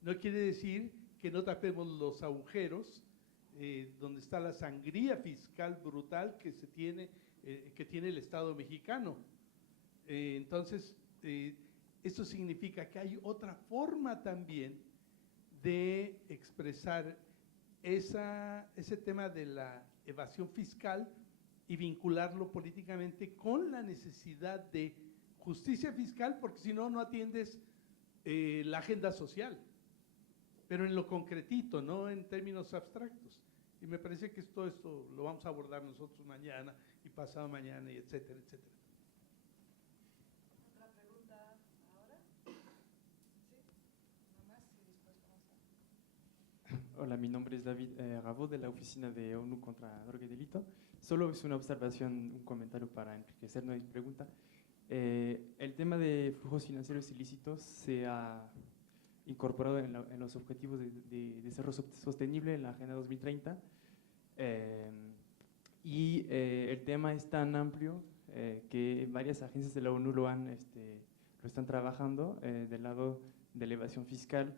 No quiere decir que no tapemos los agujeros donde está la sangría fiscal brutal que tiene el Estado mexicano. Entonces, esto significa que hay otra forma también de expresar ese tema de la evasión fiscal y vincularlo políticamente con la necesidad de justicia fiscal, porque si no, no atiendes la agenda social, pero en lo concretito, no en términos abstractos. Y me parece que todo esto lo vamos a abordar nosotros mañana y pasado mañana, y etcétera, etcétera. ¿Otra pregunta ahora? ¿Sí? ¿Nada más? Y después vamos a… Hola, mi nombre es David Rabo de la Oficina de ONU contra Droga y Delito. Solo es una observación, un comentario para enriquecer mi pregunta. El tema de flujos financieros ilícitos se ha incorporado en los objetivos de desarrollo sostenible en la Agenda 2030 y el tema es tan amplio que varias agencias de la ONU lo están trabajando del lado de la evasión fiscal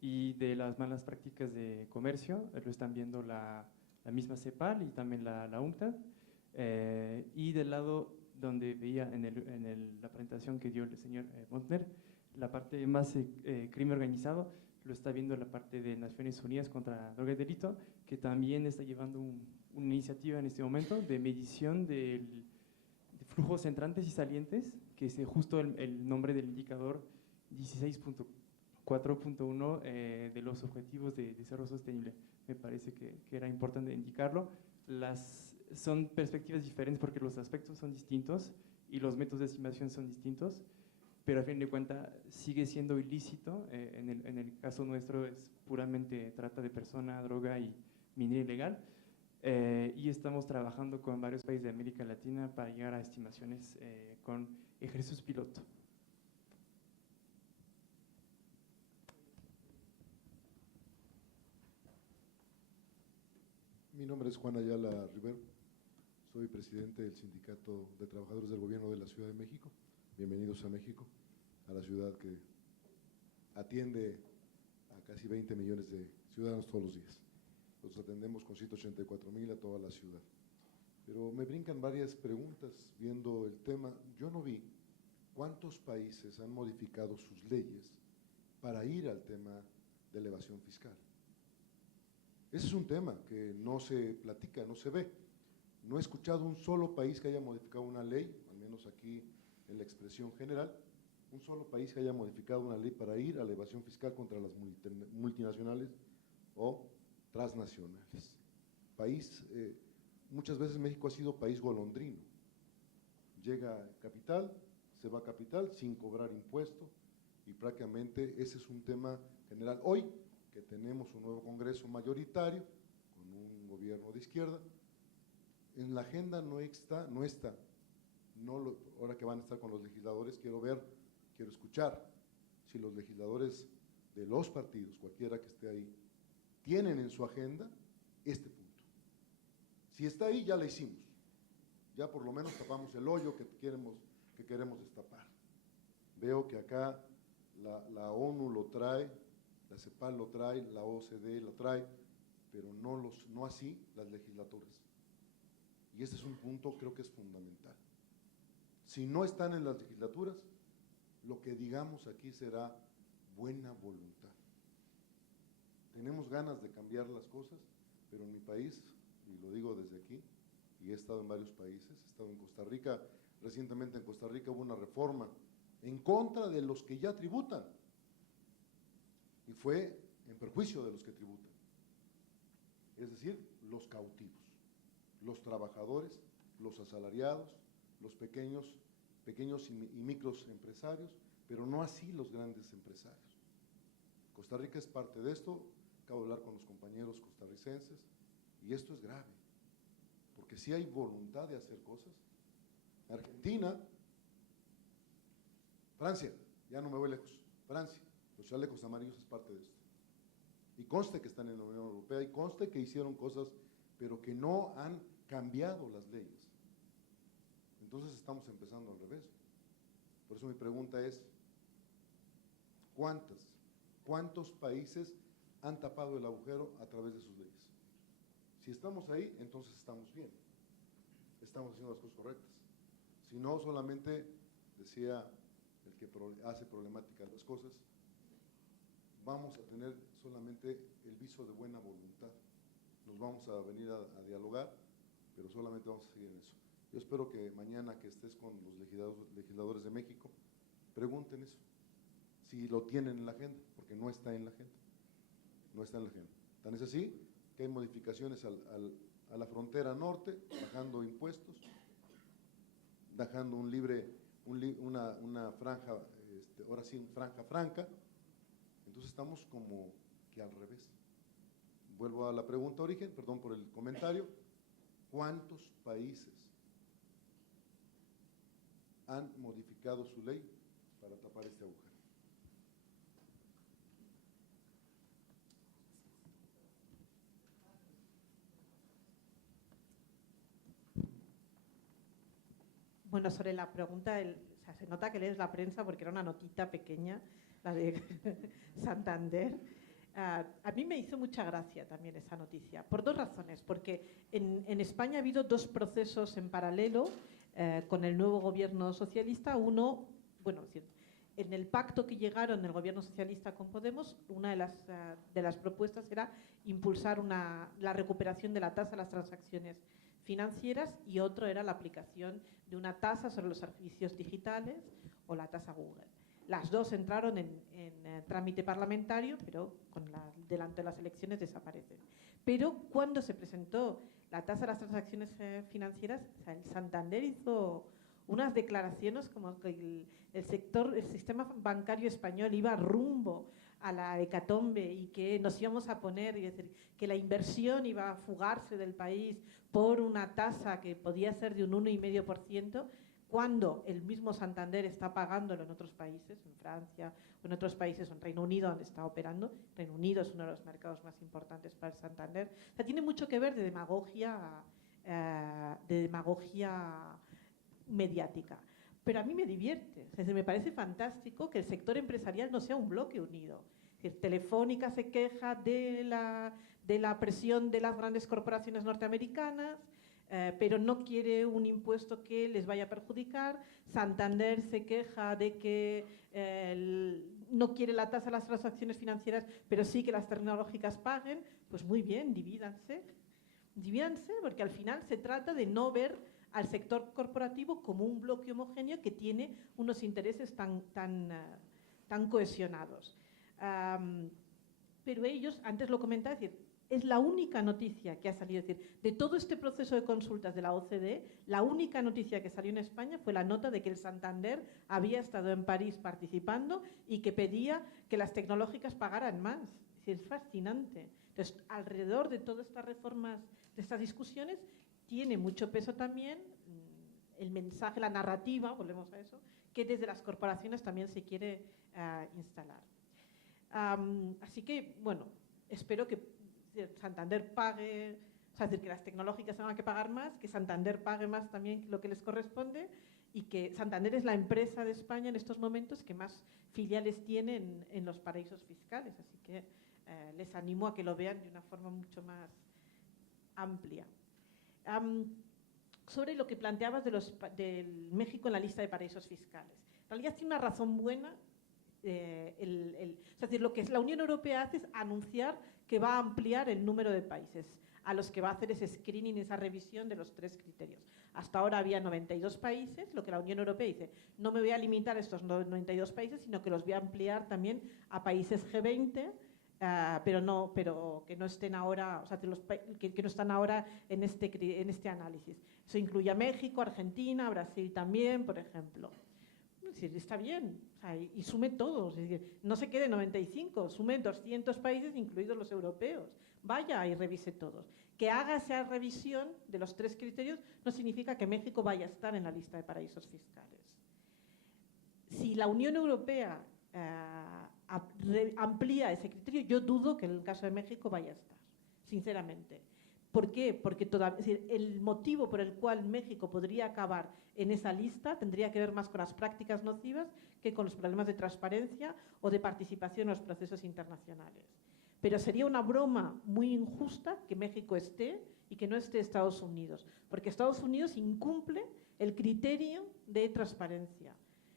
y de las malas prácticas de comercio. Lo están viendo la misma CEPAL y también la UNCTAD, y del lado donde veía en la presentación que dio el señor Montner, la parte más crimen organizado, lo está viendo la parte de Naciones Unidas contra Droga y Delito, que también está llevando una iniciativa en este momento de medición de flujos entrantes y salientes, que es justo el nombre del indicador 16.4.1 de los Objetivos de Desarrollo Sostenible. Me parece que era importante indicarlo. Son perspectivas diferentes porque los aspectos son distintos y los métodos de estimación son distintos, pero a fin de cuentas sigue siendo ilícito. En el caso nuestro es puramente trata de persona, droga y minería ilegal, y estamos trabajando con varios países de América Latina para llegar a estimaciones con ejercicios piloto. Mi nombre es Juan Ayala Rivero, soy presidente del Sindicato de Trabajadores del Gobierno de la Ciudad de México. Bienvenidos a México, a la ciudad que atiende a casi 20 millones de ciudadanos todos los días. Nosotros atendemos con 184,000 a toda la ciudad. Pero me brincan varias preguntas viendo el tema. Yo no vi cuántos países han modificado sus leyes para ir al tema de elevación fiscal. Ese es un tema que no se platica, no se ve. No he escuchado un solo país que haya modificado una ley, al menos aquí en la expresión general, un solo país que haya modificado una ley para ir a la evasión fiscal contra las multinacionales o transnacionales. Muchas veces México ha sido país golondrino. Llega a capital, se va a capital sin cobrar impuesto y prácticamente ese es un tema general. Hoy que tenemos un nuevo Congreso mayoritario, con un gobierno de izquierda, en la agenda no está, ahora que van a estar con los legisladores, quiero escuchar si los legisladores de los partidos, cualquiera que esté ahí, tienen en su agenda este punto. Si está ahí, ya la hicimos, ya por lo menos tapamos el hoyo que queremos destapar. Veo que acá la ONU lo trae, la CEPAL lo trae, la OCDE lo trae, pero no así las legislaturas. Y este es un punto creo que es fundamental. Si no están en las legislaturas, lo que digamos aquí será buena voluntad. Tenemos ganas de cambiar las cosas, pero en mi país, y lo digo desde aquí, y he estado en varios países, he estado en Costa Rica, recientemente en Costa Rica hubo una reforma en contra de los que ya tributan, y fue en perjuicio de los que tributan, es decir, los cautivos, los trabajadores, los asalariados, los pequeños y micros empresarios, pero no así los grandes empresarios. Costa Rica es parte de esto, acabo de hablar con los compañeros costarricenses, y esto es grave, porque si hay voluntad de hacer cosas. Argentina, Francia, ya no me voy lejos, Francia, los chalecos amarillos es parte de esto. Y conste que están en la Unión Europea, y conste que hicieron cosas, pero que no han cambiado las leyes. Entonces estamos empezando al revés. Por eso mi pregunta es, ¿cuántos países han tapado el agujero a través de sus leyes? Si estamos ahí, entonces estamos bien, estamos haciendo las cosas correctas. Si no, solamente, decía el que hace problemáticas las cosas, vamos a tener solamente el viso de buena voluntad. Nos vamos a venir a dialogar, pero solamente vamos a seguir en eso. Yo espero que mañana que estés con los legisladores de México, pregunten eso, si lo tienen en la agenda, porque no está en la agenda. No está en la agenda. Tan es así que hay modificaciones a la frontera norte, bajando impuestos, dejando una franja, ahora sí, franja franca. Entonces estamos como que al revés. Vuelvo a la pregunta origen, perdón por el comentario. ¿Cuántos países han modificado su ley para tapar este agujero? Bueno, sobre la pregunta, se nota que lees la prensa porque era una notita pequeña, la de Santander. A mí me hizo mucha gracia también esa noticia, por dos razones. Porque en España ha habido dos procesos en paralelo con el nuevo gobierno socialista. Uno, bueno, en el pacto que llegaron el gobierno socialista con Podemos, una de las propuestas era impulsar la recuperación de la tasa a las transacciones financieras y otro era la aplicación de una tasa sobre los servicios digitales o la tasa Google. Las dos entraron en trámite parlamentario, pero delante de las elecciones desaparecen. Pero cuando se presentó la tasa de las transacciones financieras, o sea, el Santander hizo unas declaraciones como que el sistema bancario español iba rumbo a la hecatombe y que nos íbamos a poner, y decir, que la inversión iba a fugarse del país por una tasa que podía ser de un 1,5%, cuando el mismo Santander está pagándolo en otros países, en Francia o en otros países, o en Reino Unido, donde está operando. Reino Unido es uno de los mercados más importantes para el Santander. O sea, tiene mucho que ver de demagogia mediática. Pero a mí me divierte, es decir, me parece fantástico que el sector empresarial no sea un bloque unido. Es decir, Telefónica se queja de la presión de las grandes corporaciones norteamericanas, pero no quiere un impuesto que les vaya a perjudicar. Santander se queja de que no quiere la tasa de las transacciones financieras, pero sí que las tecnológicas paguen. Pues muy bien, divídanse, porque al final se trata de no ver al sector corporativo como un bloque homogéneo que tiene unos intereses tan cohesionados. Pero ellos, antes lo comentaba, es decir, es la única noticia que ha salido, es decir, de todo este proceso de consultas de la OCDE, la única noticia que salió en España fue la nota de que el Santander había estado en París participando y que pedía que las tecnológicas pagaran más. Es decir, es fascinante. Entonces, alrededor de todas estas reformas, de estas discusiones, tiene mucho peso también el mensaje, la narrativa, volvemos a eso, que desde las corporaciones también se quiere instalar. Así que, bueno, espero que Santander pague, o sea, es decir, que las tecnológicas tengan que pagar más, que Santander pague más también lo que les corresponde y que Santander es la empresa de España en estos momentos que más filiales tiene en los paraísos fiscales. Así que les animo a que lo vean de una forma mucho más amplia. Sobre lo que planteabas del México en la lista de paraísos fiscales. En realidad tiene una razón buena. Es decir, lo que la Unión Europea hace es anunciar que va a ampliar el número de países a los que va a hacer ese screening, esa revisión de los 3 criterios. Hasta ahora había 92 países, lo que la Unión Europea dice, no me voy a limitar a estos 92 países, sino que los voy a ampliar también a países G20, pero que no estén ahora, o sea, que no están ahora en este análisis. Eso incluye a México, Argentina, Brasil también, por ejemplo. Es decir, está bien, o sea, y sume todos, es decir, no se quede 95, sume 200 países, incluidos los europeos. Vaya y revise todos. Que haga esa revisión de los 3 criterios no significa que México vaya a estar en la lista de paraísos fiscales. Si la Unión Europea amplía ese criterio, yo dudo que en el caso de México vaya a estar, sinceramente. ¿Por qué? Porque es decir, el motivo por el cual México podría acabar en esa lista tendría que ver más con las prácticas nocivas que con los problemas de transparencia o de participación en los procesos internacionales. Pero sería una broma muy injusta que México esté y que no esté Estados Unidos, porque Estados Unidos incumple el criterio de transparencia.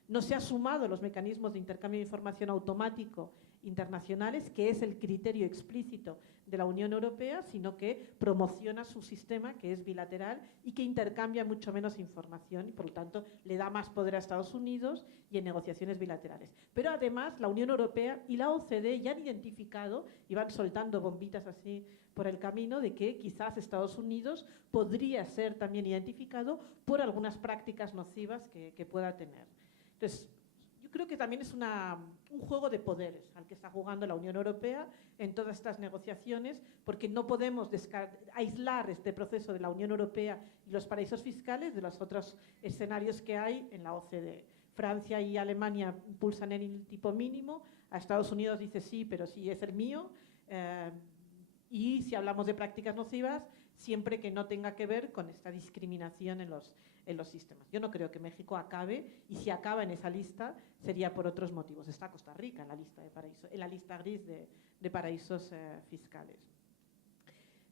No se ha sumado los mecanismos de intercambio de información automático internacionales, que es el criterio explícito de la Unión Europea, sino que promociona su sistema, que es bilateral y que intercambia mucho menos información y, por lo tanto, le da más poder a Estados Unidos y en negociaciones bilaterales. Pero, además, la Unión Europea y la OCDE ya han identificado y van soltando bombitas así por el camino de que quizás Estados Unidos podría ser también identificado por algunas prácticas nocivas que pueda tener. Entonces, yo creo que también es un juego de poderes al que está jugando la Unión Europea en todas estas negociaciones, porque no podemos aislar este proceso de la Unión Europea y los paraísos fiscales de los otros escenarios que hay en la OCDE. Francia y Alemania impulsan el tipo mínimo, a Estados Unidos dice sí, pero sí es el mío, y si hablamos de prácticas nocivas, siempre que no tenga que ver con esta discriminación en los sistemas. Yo no creo que México acabe, y si acaba en esa lista sería por otros motivos. Está Costa Rica en la lista de paraísos, en la lista gris de paraísos fiscales.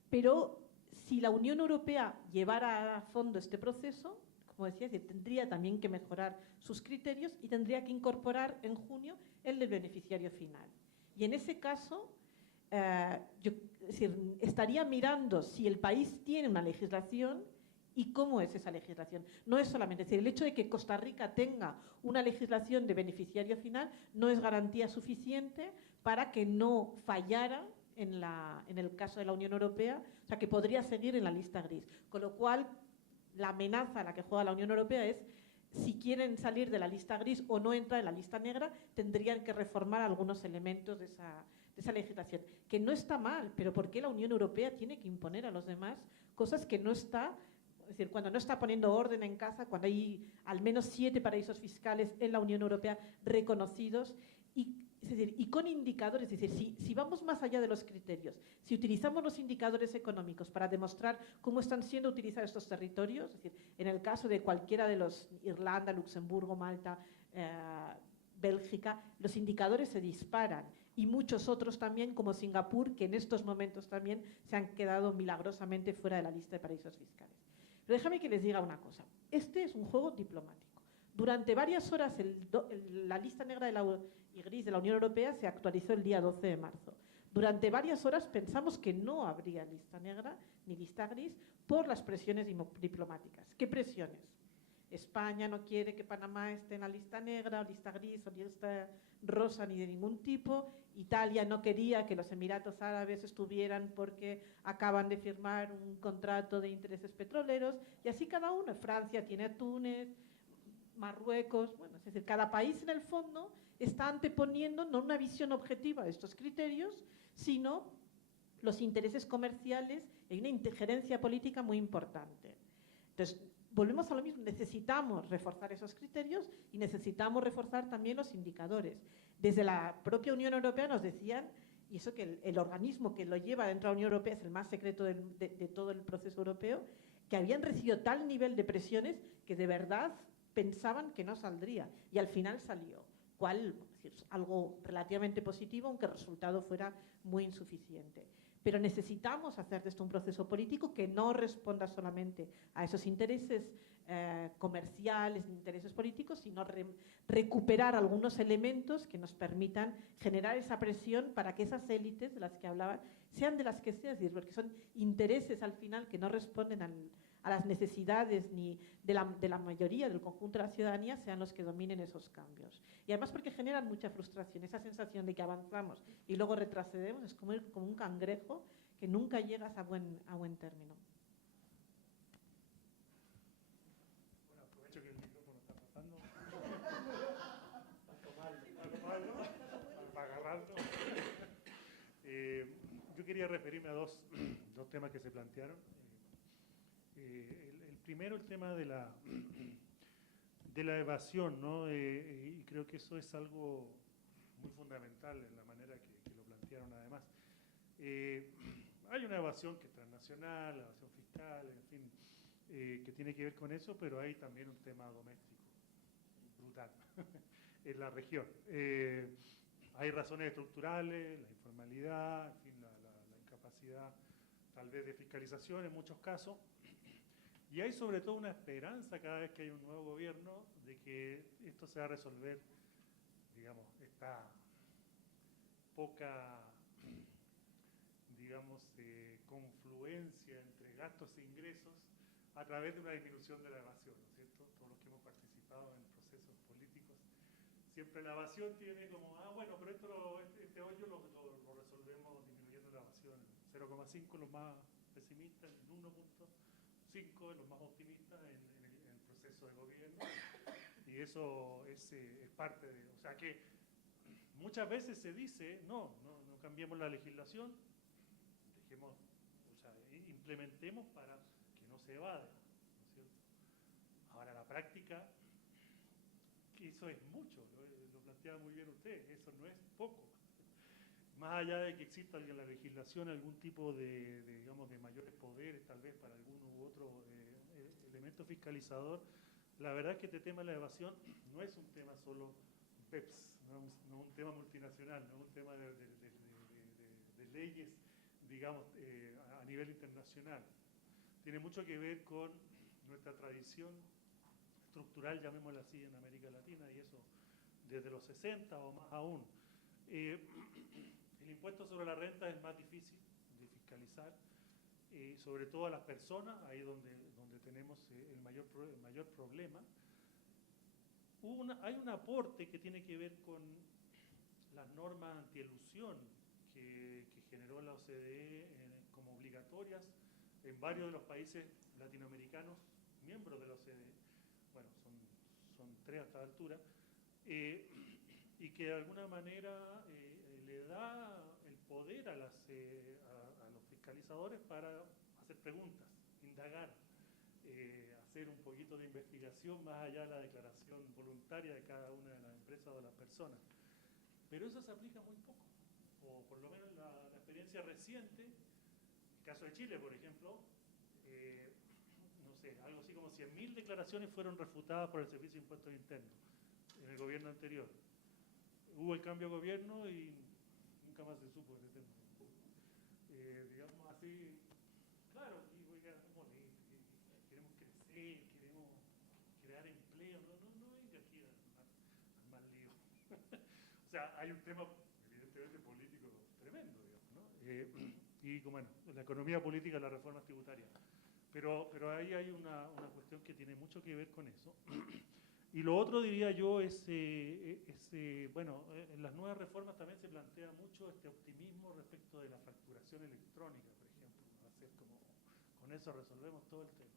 Pero si la Unión Europea llevara a fondo este proceso, como decía, tendría también que mejorar sus criterios y tendría que incorporar en junio el del beneficiario final. Y en ese caso, yo estaría mirando si el país tiene una legislación y cómo es esa legislación. No es solamente, es decir, el hecho de que Costa Rica tenga una legislación de beneficiario final no es garantía suficiente para que no fallara en el caso de la Unión Europea, o sea, que podría seguir en la lista gris. Con lo cual, la amenaza a la que juega la Unión Europea es, si quieren salir de la lista gris o no entrar en la lista negra, tendrían que reformar algunos elementos de esa legislación. Que no está mal, pero ¿por qué la Unión Europea tiene que imponer a los demás cosas que no está? Es decir, cuando no está poniendo orden en casa, cuando hay al menos 7 paraísos fiscales en la Unión Europea reconocidos y con indicadores, es decir, si vamos más allá de los criterios, si utilizamos los indicadores económicos para demostrar cómo están siendo utilizados estos territorios, es decir, en el caso de cualquiera de los, Irlanda, Luxemburgo, Malta, Bélgica, los indicadores se disparan y muchos otros también, como Singapur, que en estos momentos también se han quedado milagrosamente fuera de la lista de paraísos fiscales. Pero déjame que les diga una cosa, este es un juego diplomático. Durante varias horas la lista negra y gris de la Unión Europea se actualizó el día 12 de marzo. Durante varias horas pensamos que no habría lista negra ni lista gris por las presiones diplomáticas. ¿Qué presiones? España no quiere que Panamá esté en la lista negra, o lista gris, o lista rosa, ni de ningún tipo. Italia no quería que los Emiratos Árabes estuvieran porque acaban de firmar un contrato de intereses petroleros, y así cada uno. Francia tiene a Túnez, Marruecos, bueno, es decir, cada país en el fondo está anteponiendo no una visión objetiva de estos criterios, sino los intereses comerciales y una injerencia política muy importante. Entonces, volvemos a lo mismo, necesitamos reforzar esos criterios y necesitamos reforzar también los indicadores. Desde la propia Unión Europea nos decían, y eso que el organismo que lo lleva dentro de la Unión Europea es el más secreto de todo el proceso europeo, que habían recibido tal nivel de presiones que de verdad pensaban que no saldría, y al final salió, cual es algo relativamente positivo, aunque el resultado fuera muy insuficiente. Pero necesitamos hacer de esto un proceso político que no responda solamente a esos intereses comerciales, intereses políticos, sino recuperar algunos elementos que nos permitan generar esa presión para que esas élites de las que hablaban sean de las que sean, porque son intereses al final que no responden a las necesidades ni de la mayoría del conjunto de la ciudadanía, sean los que dominen esos cambios. Y además porque generan mucha frustración, esa sensación de que avanzamos y luego retrocedemos, es como un cangrejo que nunca llegas a buen término. Bueno, aprovecho que el micrófono está pasando. Para agarrarlo. Yo quería referirme a dos temas que se plantearon. El primero, el tema de la evasión, ¿no? Y creo que eso es algo muy fundamental en la manera que lo plantearon además. Hay una evasión que es transnacional, la evasión fiscal, en fin, que tiene que ver con eso, pero hay también un tema doméstico brutal en la región. Hay razones estructurales, la informalidad, en fin, la incapacidad tal vez de fiscalización en muchos casos. Y hay sobre todo una esperanza cada vez que hay un nuevo gobierno de que esto se va a resolver, digamos, esta poca, digamos, confluencia entre gastos e ingresos a través de una disminución de la evasión, ¿no es cierto? Todos los que hemos participado en procesos políticos, siempre la evasión tiene como, bueno, pero este hoyo lo resolvemos disminuyendo la evasión en 0,5 los más pesimistas, en 1,5 los más optimistas en el proceso de gobierno, y eso es parte de, o sea que muchas veces se dice, no cambiemos la legislación, dejemos, o sea, implementemos para que no se evada, ¿no es cierto? Ahora la práctica, que eso es mucho, lo planteaba muy bien usted, eso no es poco. Más allá de que exista en la legislación algún tipo digamos, de mayores poderes, tal vez para algún u otro elemento fiscalizador, la verdad es que este tema de la evasión no es un tema solo PEPS, no es un tema multinacional, no es un tema de leyes, digamos, a nivel internacional. Tiene mucho que ver con nuestra tradición estructural, llamémoslo así, en América Latina, y eso desde los 60 o más aún. El impuesto sobre la renta es más difícil de fiscalizar, sobre todo a las personas, ahí donde tenemos el mayor problema. Hay un aporte que tiene que ver con las normas antielusión que generó la OCDE como obligatorias en varios de los países latinoamericanos miembros de la OCDE. Bueno, son 3 a esta altura, y que de alguna manera le da el poder a los fiscalizadores para hacer preguntas, indagar, hacer un poquito de investigación más allá de la declaración voluntaria de cada una de las empresas o de las personas. Pero eso se aplica muy poco, o por lo menos la experiencia reciente, el caso de Chile, por ejemplo, no sé, algo así como 100.000 declaraciones fueron refutadas por el Servicio de Impuestos Internos en el gobierno anterior. Hubo el cambio de gobierno y nunca más se supo de ese tema. Digamos así, claro, y oiga, queremos crecer, queremos crear empleo, no venga aquí al mal lío. O sea, hay un tema evidentemente político tremendo, digamos, ¿no? Y bueno, la economía política, las reformas tributarias. Pero ahí hay una cuestión que tiene mucho que ver con eso. Y lo otro, diría yo, es bueno, en las nuevas reformas también se plantea mucho este optimismo respecto de la facturación electrónica, por ejemplo. Va a ser como, con eso resolvemos todo el tema.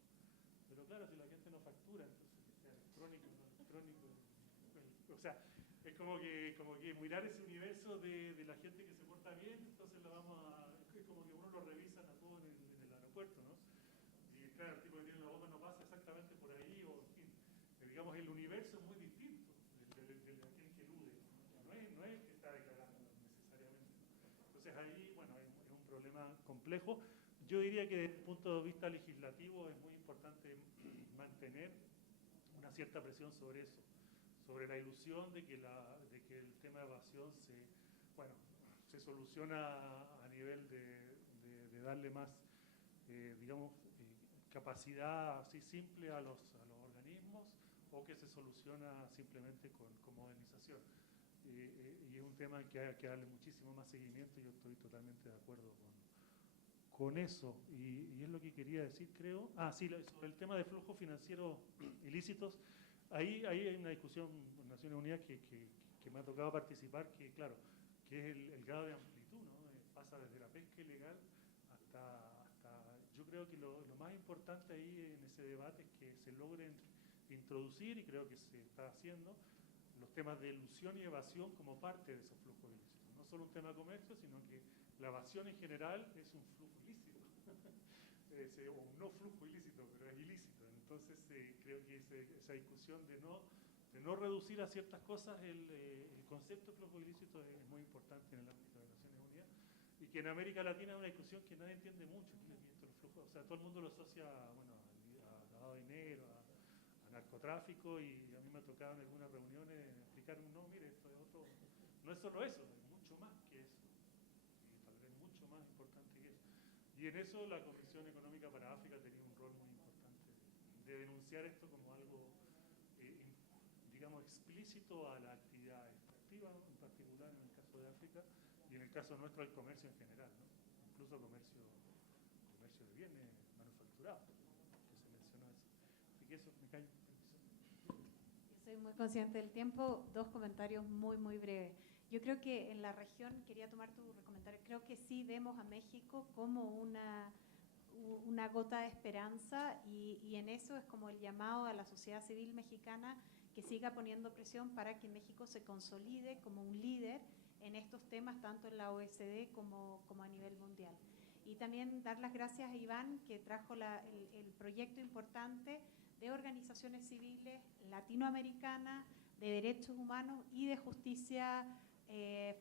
Pero claro, si la gente no factura, entonces que sea electrónico, no electrónico. O sea, es como que mirar ese universo de la gente que se porta bien, entonces lo vamos a... Es como que uno lo revisan a todos en el aeropuerto, ¿no? Y claro, el tipo que tiene la bomba no pasa exactamente por ahí, o en fin. Digamos, el universo es muy distinto de aquel que elude, ¿no? No es que está declarando necesariamente. Entonces ahí, bueno, es un problema complejo. Yo diría que desde el punto de vista legislativo es muy importante mantener una cierta presión sobre eso, sobre la ilusión de que el tema de evasión se soluciona a nivel de darle más, digamos, capacidad así simple a los organismos, o que se soluciona simplemente con modernización. Y es un tema que hay que darle muchísimo más seguimiento, y yo estoy totalmente de acuerdo con eso. Y es lo que quería decir, creo. Sí, sobre el tema de flujos financieros ilícitos, ahí hay una discusión en Naciones Unidas que me ha tocado participar, que claro, que es el grado de amplitud, ¿no? Pasa desde la pesca ilegal hasta yo creo que lo más importante ahí en ese debate es que se logren introducir, y creo que se está haciendo, los temas de elusión y evasión como parte de esos flujos ilícitos. No solo un tema de comercio, sino que la evasión en general es un flujo ilícito, o un no flujo ilícito, pero es ilícito. Entonces creo que esa discusión de no reducir a ciertas cosas el concepto de flujo ilícito es muy importante en el ámbito de Naciones Unidas, y que en América Latina es una discusión que nadie entiende mucho. O sea, todo el mundo lo asocia, bueno, a lavado de dinero, a narcotráfico, y a mí me ha tocado en algunas reuniones explicar, no, mire, esto es otro, no es solo eso, es mucho más que eso, y tal vez mucho más importante que eso. Y en eso la Comisión Económica para África tenía un rol muy importante de denunciar esto como algo, digamos, explícito a la actividad extractiva, en particular en el caso de África, y en el caso nuestro el comercio en general, ¿no? Incluso comercio de bienes manufacturados, que se mencionó eso. Así que eso, me callo. Soy muy consciente del tiempo. 2 comentarios muy, muy breves. Yo creo que en la región, quería tomar tu comentario, creo que sí vemos a México como una gota de esperanza, y en eso es como el llamado a la sociedad civil mexicana que siga poniendo presión para que México se consolide como un líder en estos temas, tanto en la OECD como a nivel mundial. Y también dar las gracias a Iván, que trajo el proyecto importante de organizaciones civiles latinoamericanas, de derechos humanos y de justicia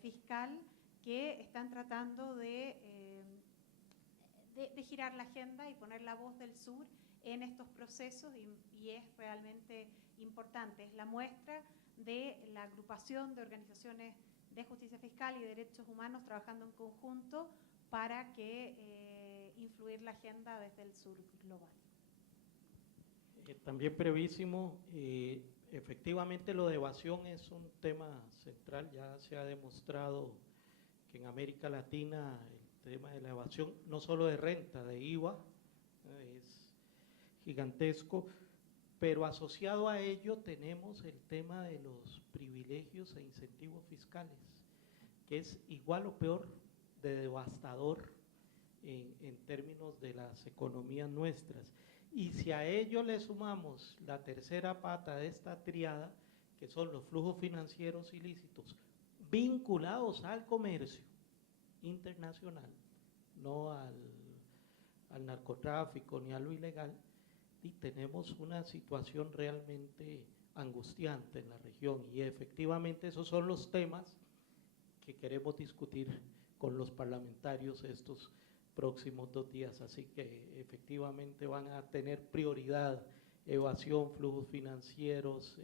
fiscal, que están tratando de girar la agenda y poner la voz del sur en estos procesos, y es realmente importante. Es la muestra de la agrupación de organizaciones de justicia fiscal y derechos humanos trabajando en conjunto para influir la agenda desde el sur global. También brevísimo, efectivamente lo de evasión es un tema central, ya se ha demostrado que en América Latina el tema de la evasión, no solo de renta, de IVA, es gigantesco, pero asociado a ello tenemos el tema de los privilegios e incentivos fiscales, que es igual o peor de devastador en términos de las economías nuestras. Y si a ello le sumamos la tercera pata de esta triada, que son los flujos financieros ilícitos vinculados al comercio internacional, no al narcotráfico ni a lo ilegal, y tenemos una situación realmente angustiante en la región. Y efectivamente esos son los temas que queremos discutir con los parlamentarios estos próximos 2 días, así que efectivamente van a tener prioridad evasión, flujos financieros,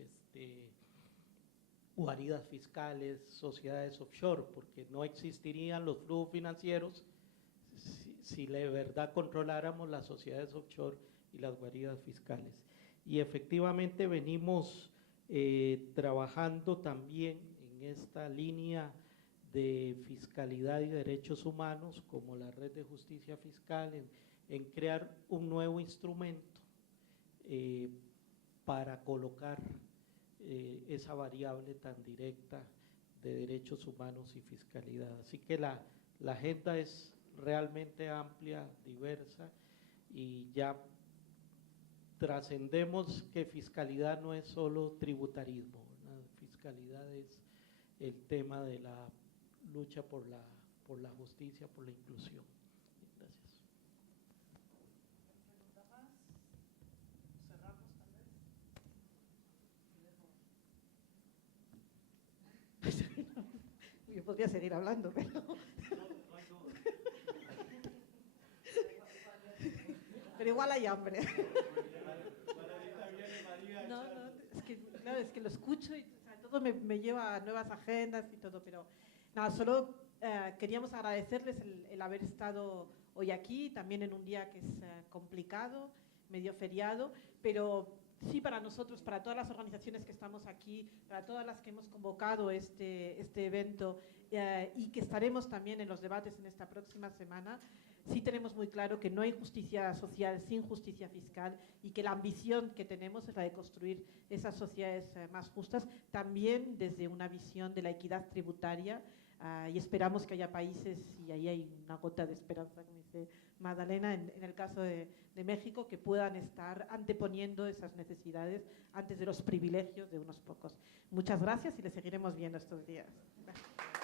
guaridas fiscales, sociedades offshore, porque no existirían los flujos financieros si de verdad controláramos las sociedades offshore y las guaridas fiscales. Y efectivamente venimos trabajando también en esta línea de fiscalidad y derechos humanos, como la Red de Justicia Fiscal, en crear un nuevo instrumento para colocar esa variable tan directa de derechos humanos y fiscalidad. Así que la agenda es realmente amplia, diversa, y ya trascendemos que fiscalidad no es solo tributarismo, ¿no? Fiscalidad es el tema de la lucha por la justicia, por la inclusión. Gracias. ¿Pregunta más? ¿Cerramos tal vez? Yo podría seguir hablando, pero… Pero igual hay hambre. No, claro, es que lo escucho y todo me lleva a nuevas agendas y todo, pero nada, solo queríamos agradecerles el haber estado hoy aquí, también en un día que es complicado, medio feriado, pero sí para nosotros, para todas las organizaciones que estamos aquí, para todas las que hemos convocado este evento y que estaremos también en los debates en esta próxima semana, sí tenemos muy claro que no hay justicia social sin justicia fiscal y que la ambición que tenemos es la de construir esas sociedades más justas, también desde una visión de la equidad tributaria, y esperamos que haya países, y ahí hay una gota de esperanza, como dice Magdalena, en el caso de México, que puedan estar anteponiendo esas necesidades antes de los privilegios de unos pocos. Muchas gracias y les seguiremos viendo estos días. Gracias.